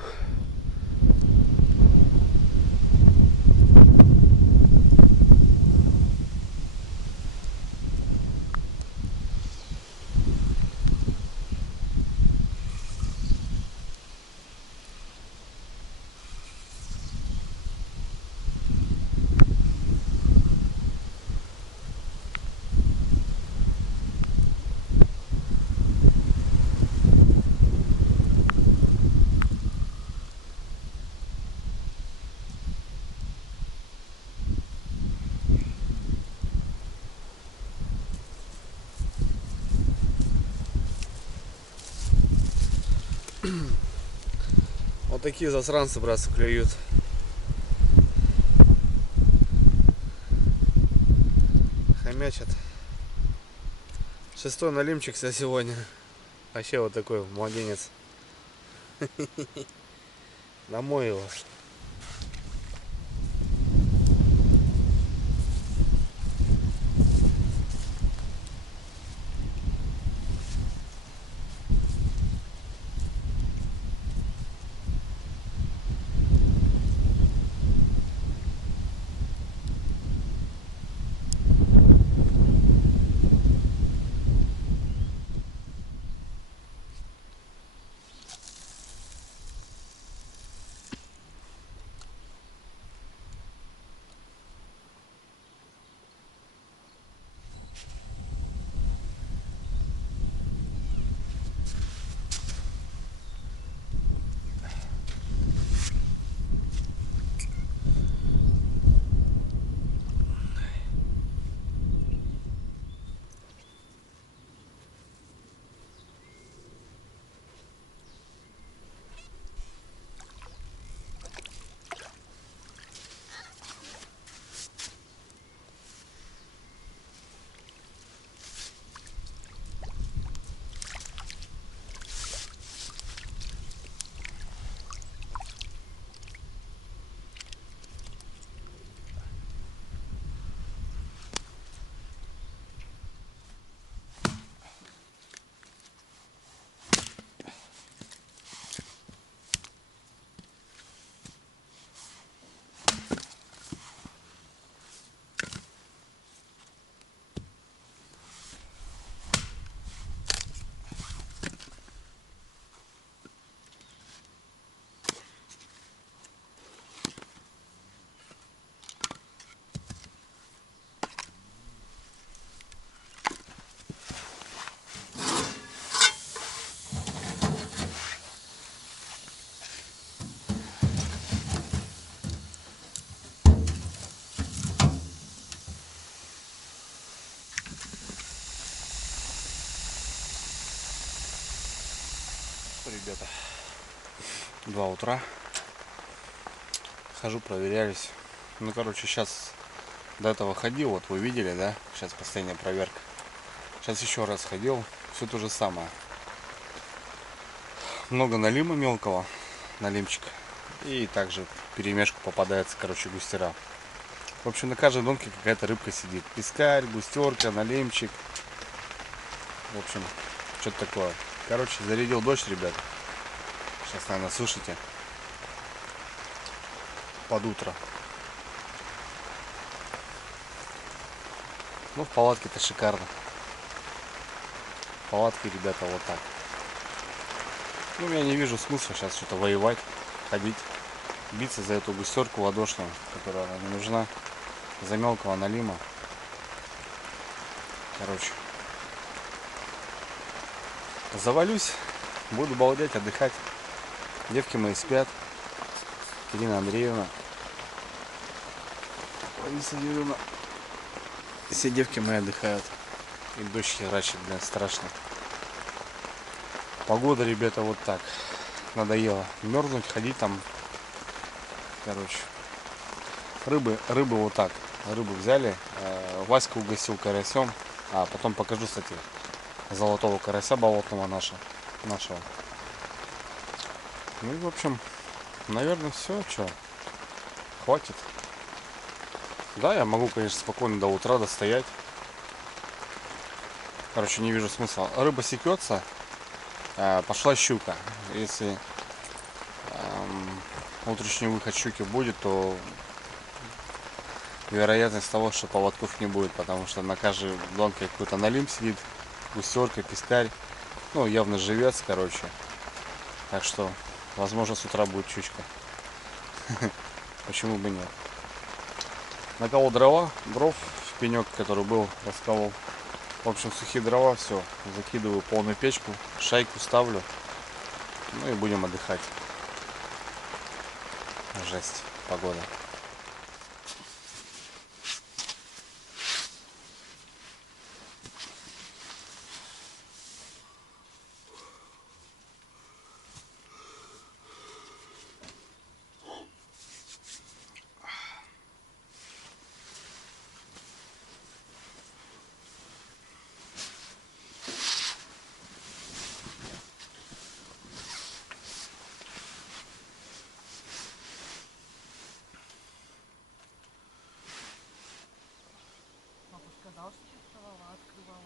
Вот такие засранцы, братцы, клюют. Хомячат. 6-й налимчик за сегодня. Вообще вот такой младенец. Домой его. что, ребята, 2 утра. Хожу, проверялись. Ну, короче, сейчас до этого ходил, вот вы видели, да? Сейчас последняя проверка. Сейчас еще раз ходил, все то же самое. Много налима мелкого, налимчик. И также в перемешку попадается, короче, густера. В общем, на каждой донке какая-то рыбка сидит. Пескарь, густерка, налимчик. В общем, что-то такое. Короче, зарядил дождь, ребят. Сейчас, наверное, слышите. Под утро. Ну, в палатке-то шикарно. Палатки, ребята, вот так. Ну, я не вижу смысла сейчас что-то воевать, ходить, биться за эту густерку ладошную, которая нам не нужна, за мелкого налима. Короче, завалюсь, буду балдеть, отдыхать. Девки мои спят. Ирина Андреевна, Лариса Юрьевна. Все девки мои отдыхают. И дождь херачит, блин, страшно. Погода, ребята, вот так. Надоело мерзнуть, ходить там. Короче. Рыбы вот так. Рыбу взяли. Васька угостил карасем. А потом покажу, кстати, золотого карася болотного нашего. Ну и в общем, наверное, все. Что? Хватит. Да, я могу, конечно, спокойно до утра достоять. Короче, не вижу смысла. Рыба секется. Пошла щука. Если утренний выход щуки будет, то вероятность того, что поводков не будет, потому что на каждой донке какой-то налим сидит, густерка, пескарь, ну явно живец, короче. Так что, возможно, с утра будет щучка. Почему бы нет? Наколол дров в пенек, который был, расколол. В общем, сухие дрова, все, закидываю полную печку, шайку ставлю, ну и будем отдыхать. Жесть, погода. Сказал, что чувствовала, открывала.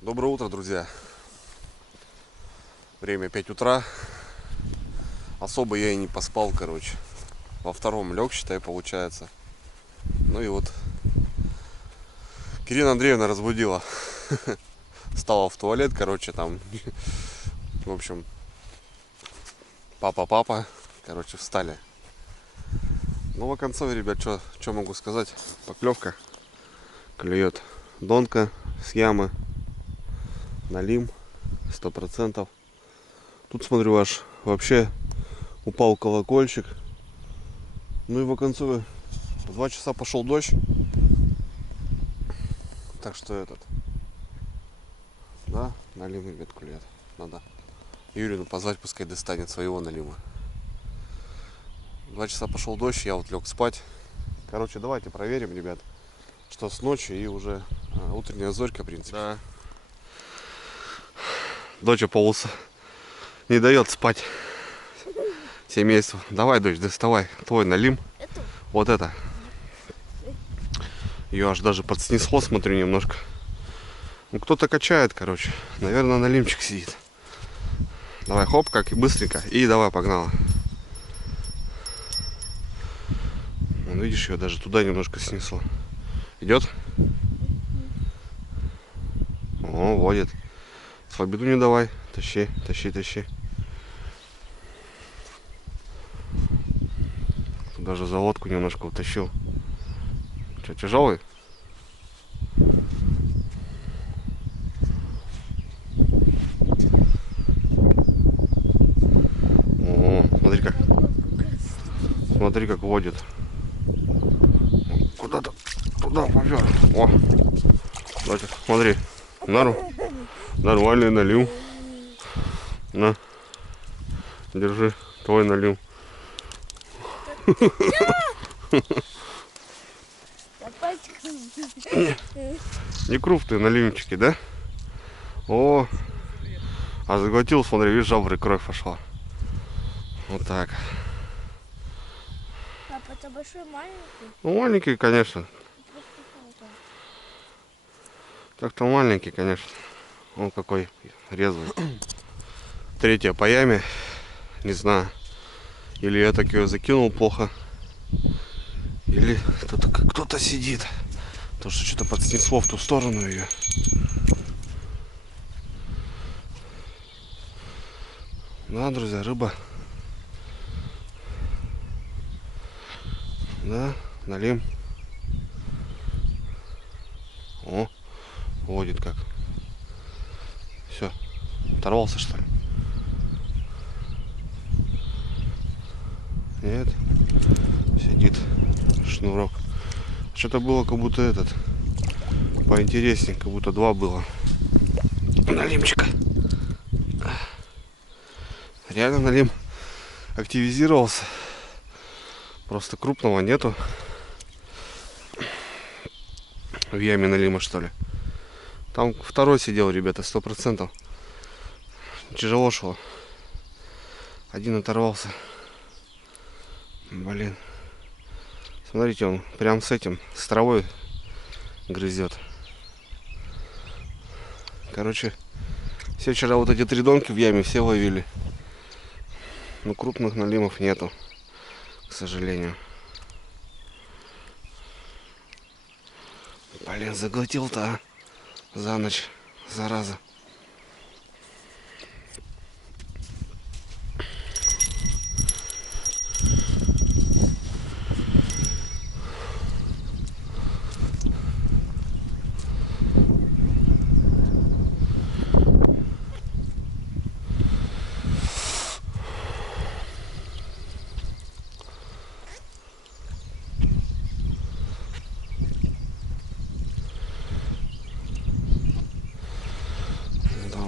Доброе утро, друзья. Время 5 утра. Особо я и не поспал, короче. Во втором лег, считай, получается. Ну и вот Ирина Андреевна разбудила. Встала в туалет, короче, там. В общем, папа, короче, встали. Ну, в оконцове, ребят, что могу сказать? Поклевка. Клюет донка с ямы. Налим 100%. Тут, смотрю, аж вообще упал колокольчик. Ну и в оконцове в 2 часа пошел дождь. Так что да, налим, ребят, клюет. Надо Юрину позвать, пускай достанет своего налима. 2 часа пошел дождь, я вот лег спать. Короче, давайте проверим, ребят, что с ночи и уже утренняя зорька, в принципе. Да. Доча полоса не дает спать семейству. Давай, дочь, доставай твой налим. Это? Вот это. Ее аж даже подснесло, смотрю, немножко. Ну, кто-то качает, короче. Наверное, налимчик сидит. Давай, хоп, как и быстренько. И давай, погнала. Вон, видишь, ее даже туда немножко снесло. Идет? О, водит. Слабину не давай. Тащи. Тут даже за лодку немножко утащил. Что, тяжелый? О, смотри как водит. Куда-то Да, попер. О, давайте, смотри. Нормальный налим. На, держи, твой налим. Не крупные наливчики, да? О, а заглотил, смотри, видишь, жабры, кровь пошла. Вот так. Папа, это большой, маленький? Ну, маленький, конечно. Так-то маленький, конечно. Он какой резвый. Третья по яме. Не знаю. Или я так ее закинул плохо. Или кто-то сидит. Потому что что-то подснесло в ту сторону ее. Да, друзья, рыба. Да, налим. О, водит как. Все, оторвался, что ли? Нет, сидит шнурок. Что-то было, как будто этот поинтереснее, как будто два было. Налимчика. Реально налим активизировался. Просто крупного нету. В яме налима, что ли. Там второй сидел, ребята, 100%. Тяжело шло. Один оторвался. Блин. Смотрите, он прям с этим, с травой грызет. Короче, все вчера вот эти 3 донки в яме все ловили. Но крупных налимов нету, к сожалению. Блин, заглотил-то, а? За ночь, зараза.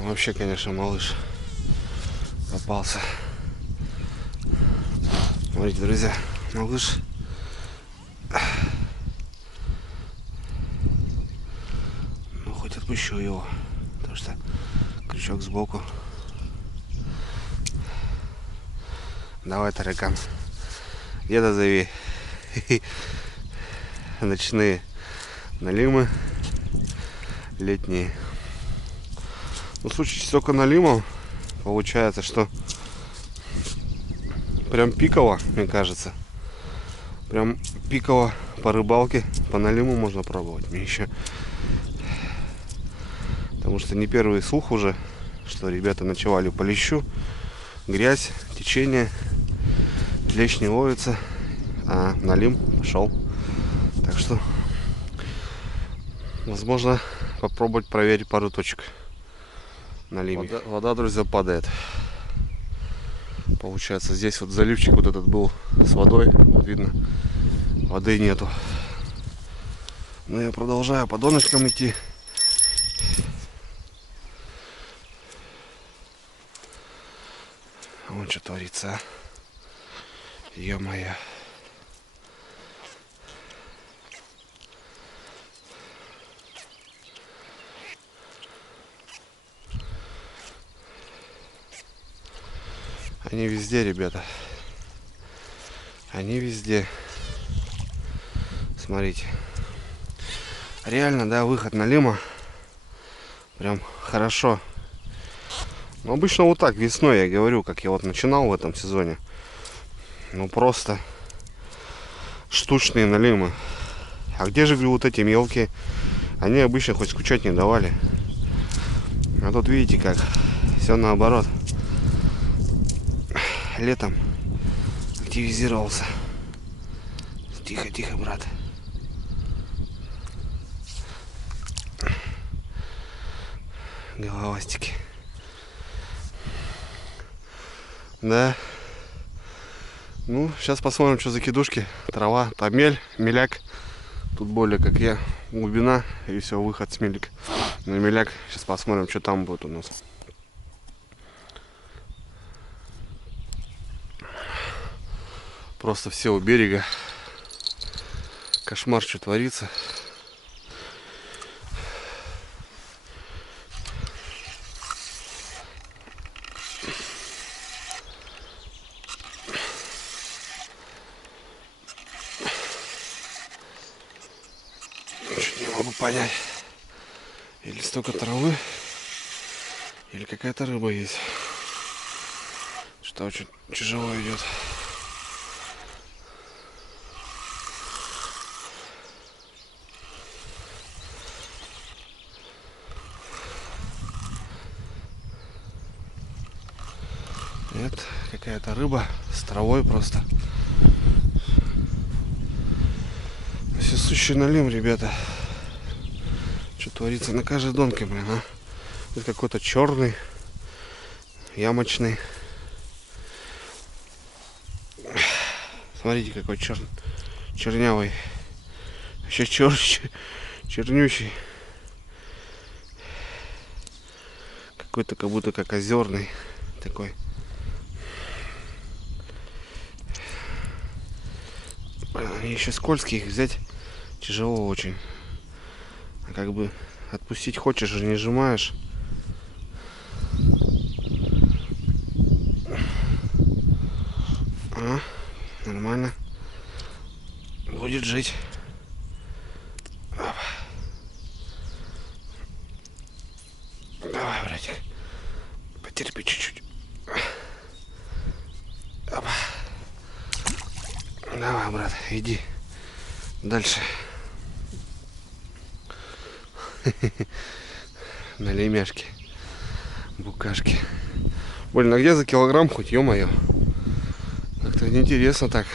Вообще, конечно, малыш попался. Смотрите, друзья, малыш. Ну, хоть отпущу его, потому что крючок сбоку. Давай, таракан, деда зови. Ночные налимы летние. Ну, в случае столько налимов, получается, что прям пиково, мне кажется. Прям пиково по рыбалке, по налиму можно пробовать. Мне еще. Потому что не первый слух уже, что ребята ночевали по лещу. Грязь, течение, лещ не ловится, а налим пошел. Так что, возможно, попробовать проверить пару точек. Вода, друзья, падает. Получается, здесь вот заливчик вот этот был с водой. Вот видно, воды нету. Но я продолжаю по донышкам идти. Вон что творится, а. Ё-моё. Они везде, ребята. Они везде. Смотрите. Реально, да, выход налима. Прям хорошо. Но обычно вот так, весной, я говорю, как я вот начинал в этом сезоне. Ну просто штучные налимы. А где же, говорю, вот эти мелкие? Они обычно хоть скучать не давали. А тут видите как. Все наоборот. Летом активизировался. Тихо, тихо, брат. Головастики. Да. Ну, сейчас посмотрим, что за кидушки. Трава, там мель, меляк. Тут более, как я, глубина и все, выход с мелик на меляк. Сейчас посмотрим, что там будет у нас. Просто все у берега. Кошмар, что творится. Чуть не могу понять. Или столько травы, или какая-то рыба есть. Что очень тяжело идет. Это какая-то рыба с травой просто. Все сущий налим, ребята. Что творится на каждой донке, блин, а? Это какой-то черный, ямочный. Смотрите, какой чернявый. Еще чернющий. Какой-то как будто как озерный такой. Они еще скользкие, их взять тяжело очень. А как бы отпустить хочешь, же не сжимаешь. Нормально. Будет жить. Давай, братик. Потерпи чуть-чуть. Давай, брат, иди дальше. На лемяшке, букашки. Блин, а где за килограмм хоть, ё-моё? Как-то неинтересно так.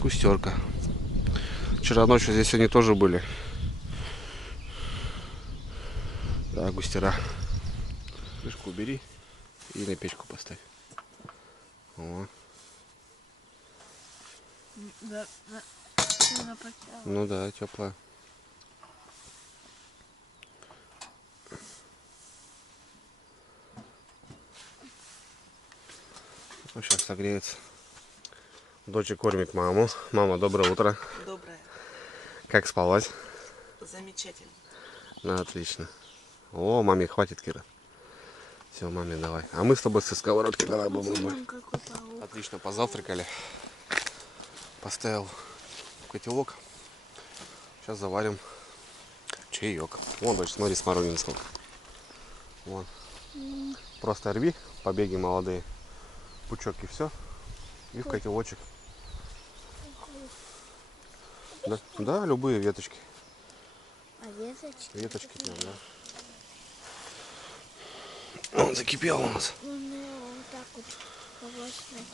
Густерка. Вчера ночью здесь они тоже были. Да, густера. Крышку убери и на печку поставь. О. Ну да, теплая. Ну, сейчас согреется. Доча кормит маму. Мама, доброе утро. Доброе. Как спалась? Замечательно. Ну, отлично. О, маме хватит, Кира. Все, маме давай. А мы с тобой со сковородки давай попробуем. Отлично, позавтракали. Поставил котелок. Сейчас заварим чаек. Вон, дочь, смотри, смородины сколько. Вон. Просто рви побеги молодые. Пучок и все. И в котелочек. Да, да, любые веточки. А веточки? Веточки прям, да. Он закипел у нас. Ну, вот так вот полосной.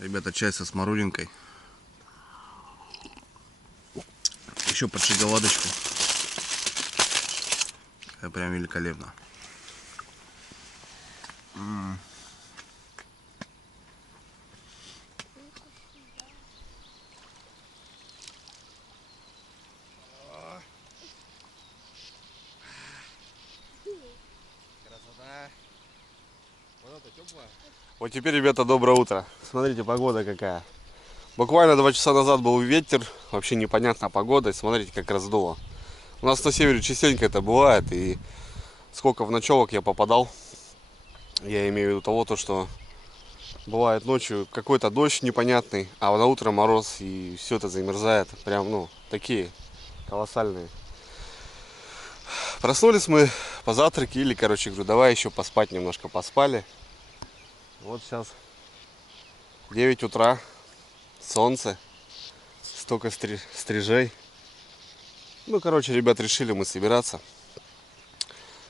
Ребята, чай со смородинкой. Еще под шоколадочку. Это прям великолепно. Красота. Вода-то теплая. Вот теперь, ребята, доброе утро. Смотрите, погода какая. Буквально 2 часа назад был ветер, вообще непонятная погода. Смотрите, как раздуло. У нас на севере частенько это бывает. И сколько в ночевок я попадал. Я имею в виду того, то, что бывает ночью какой-то дождь непонятный, а на утро мороз, и все это замерзает. Прям, ну, такие колоссальные. Проснулись мы, позавтракали, короче, говорю, давай еще поспать немножко. Поспали. Вот сейчас 9 утра, солнце, столько стрижей. Ну, короче, ребят, решили мы собираться.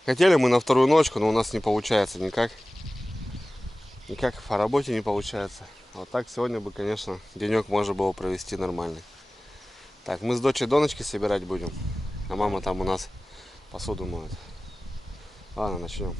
Хотели мы на вторую ночку, но у нас не получается никак. Никак по работе не получается. Вот так сегодня бы, конечно, денек можно было провести нормальный. Так, мы с дочей доночки собирать будем. А мама там у нас посуду моет. Ладно, начнем.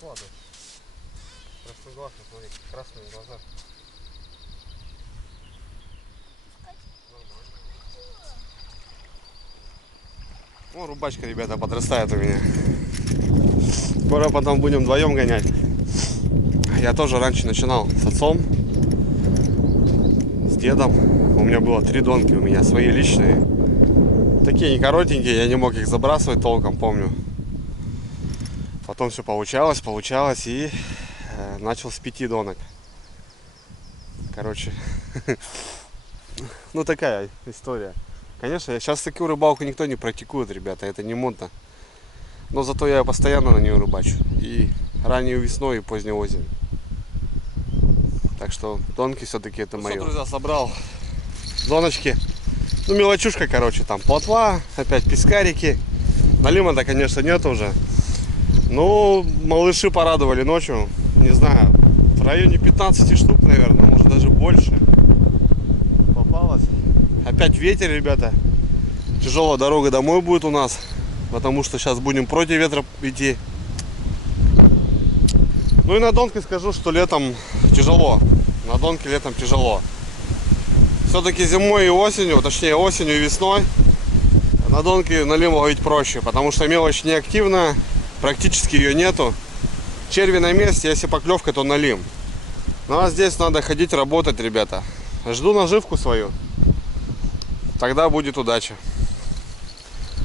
Вот, красноглазый, смотри, красные глаза. О, рубачка, ребята, подрастает у меня. Скоро потом будем вдвоем гонять. Я тоже раньше начинал с отцом, с дедом. У меня было 3 донки, у меня свои личные. Такие не коротенькие, я не мог их забрасывать толком, помню. Потом все получалось и начал с 5 донок. Короче, ну такая история. Конечно, сейчас такую рыбалку никто не практикует, ребята, это не модно. Но зато я постоянно на нее рыбачу. И раннюю весной, и поздней осенью. Так что донки все-таки это мое. Друзья, собрал доночки. Ну, мелочушка, короче, там плотва, опять пескарики. Налима-то, конечно, нет уже. Ну, малыши порадовали ночью. Не знаю, в районе 15 штук, наверное, может даже больше. Попалось. Опять ветер, ребята. Тяжелая дорога домой будет у нас. Потому что сейчас будем против ветра идти. Ну и на донке скажу, что летом тяжело. На донке летом тяжело. Все-таки зимой и осенью, точнее осенью и весной, на донке налим ловить проще. Потому что мелочь неактивная, практически ее нету. Черви на месте, если поклевка, то налим. Ну а здесь надо ходить работать, ребята. Жду наживку свою. Тогда будет удача.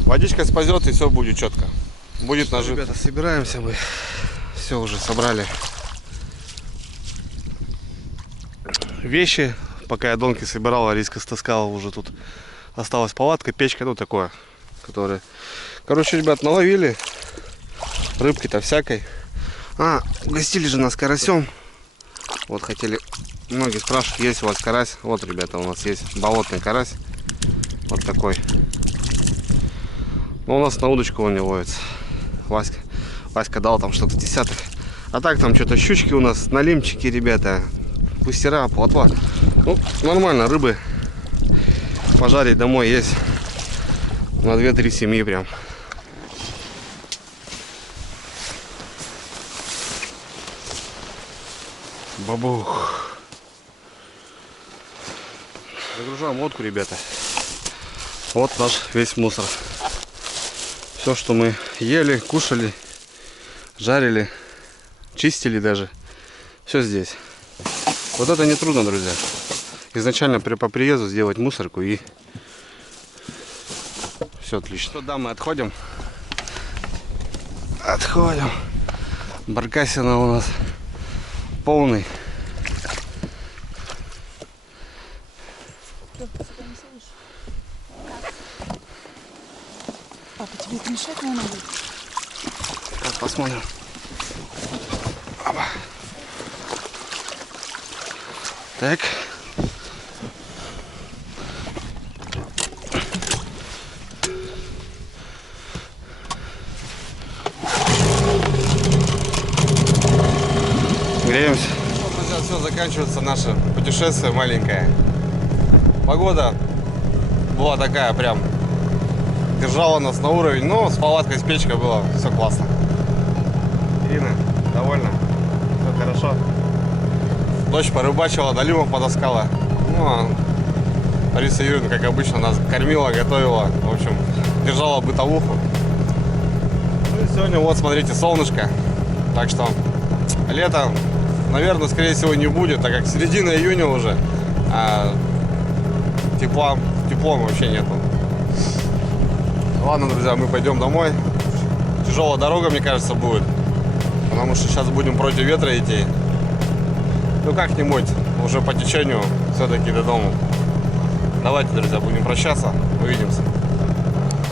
Водичка спадет, и все будет четко. Будет наживка. Ребята, собираемся мы. Все уже собрали вещи. Пока я донки собирал, Ариска стаскала уже тут. Осталась палатка, печка, ну такое. Которая... Короче, ребят, наловили. Рыбки-то всякой. Угостили же нас карасем. Вот хотели... Многие спрашивают, есть у вас карась. Вот, ребята, у нас есть болотный карась. Вот такой. Но у нас на удочку он не ловится. Васька дал там штук 10. А так там что-то щучки у нас, налимчики, ребята. Пустера, плотва. Ну, нормально, рыбы пожарить домой есть. На 2-3 семьи прям. Бабух. Загружаем лодку, ребята. Вот наш весь мусор. Все, что мы ели, кушали, жарили, чистили даже. Все здесь. Вот это не трудно, друзья. Изначально по приезду сделать мусорку, и все отлично. Туда мы отходим. Отходим. Баркасина у нас полный. Папа, тебе это мешать, наверное, будет? Сейчас посмотрим. Опа. Так. Греемся. Вот, друзья, все, заканчивается наше путешествие маленькое. Погода была такая прям, держала нас на уровень, но с палаткой, с печкой было все классно. Ирина, довольна? Все хорошо? Дочь порыбачила, доливок потаскала. Ну, а Лариса Юрьевна, как обычно, нас кормила, готовила. В общем, держала бытовуху. Ну и сегодня вот, смотрите, солнышко. Так что лето, наверное, скорее всего, не будет, так как середина июня уже. А теплом вообще нету. Ладно, друзья, мы пойдем домой. Тяжелая дорога, мне кажется, будет. Потому что сейчас будем против ветра идти. Ну как-нибудь, уже по течению все-таки до дома. Давайте, друзья, будем прощаться. Увидимся.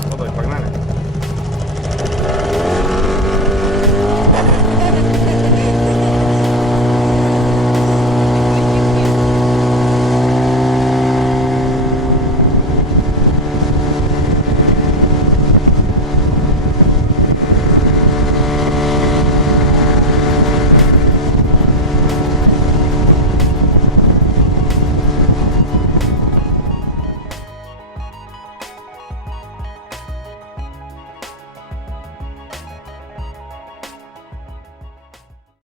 Ну, давай, погнали.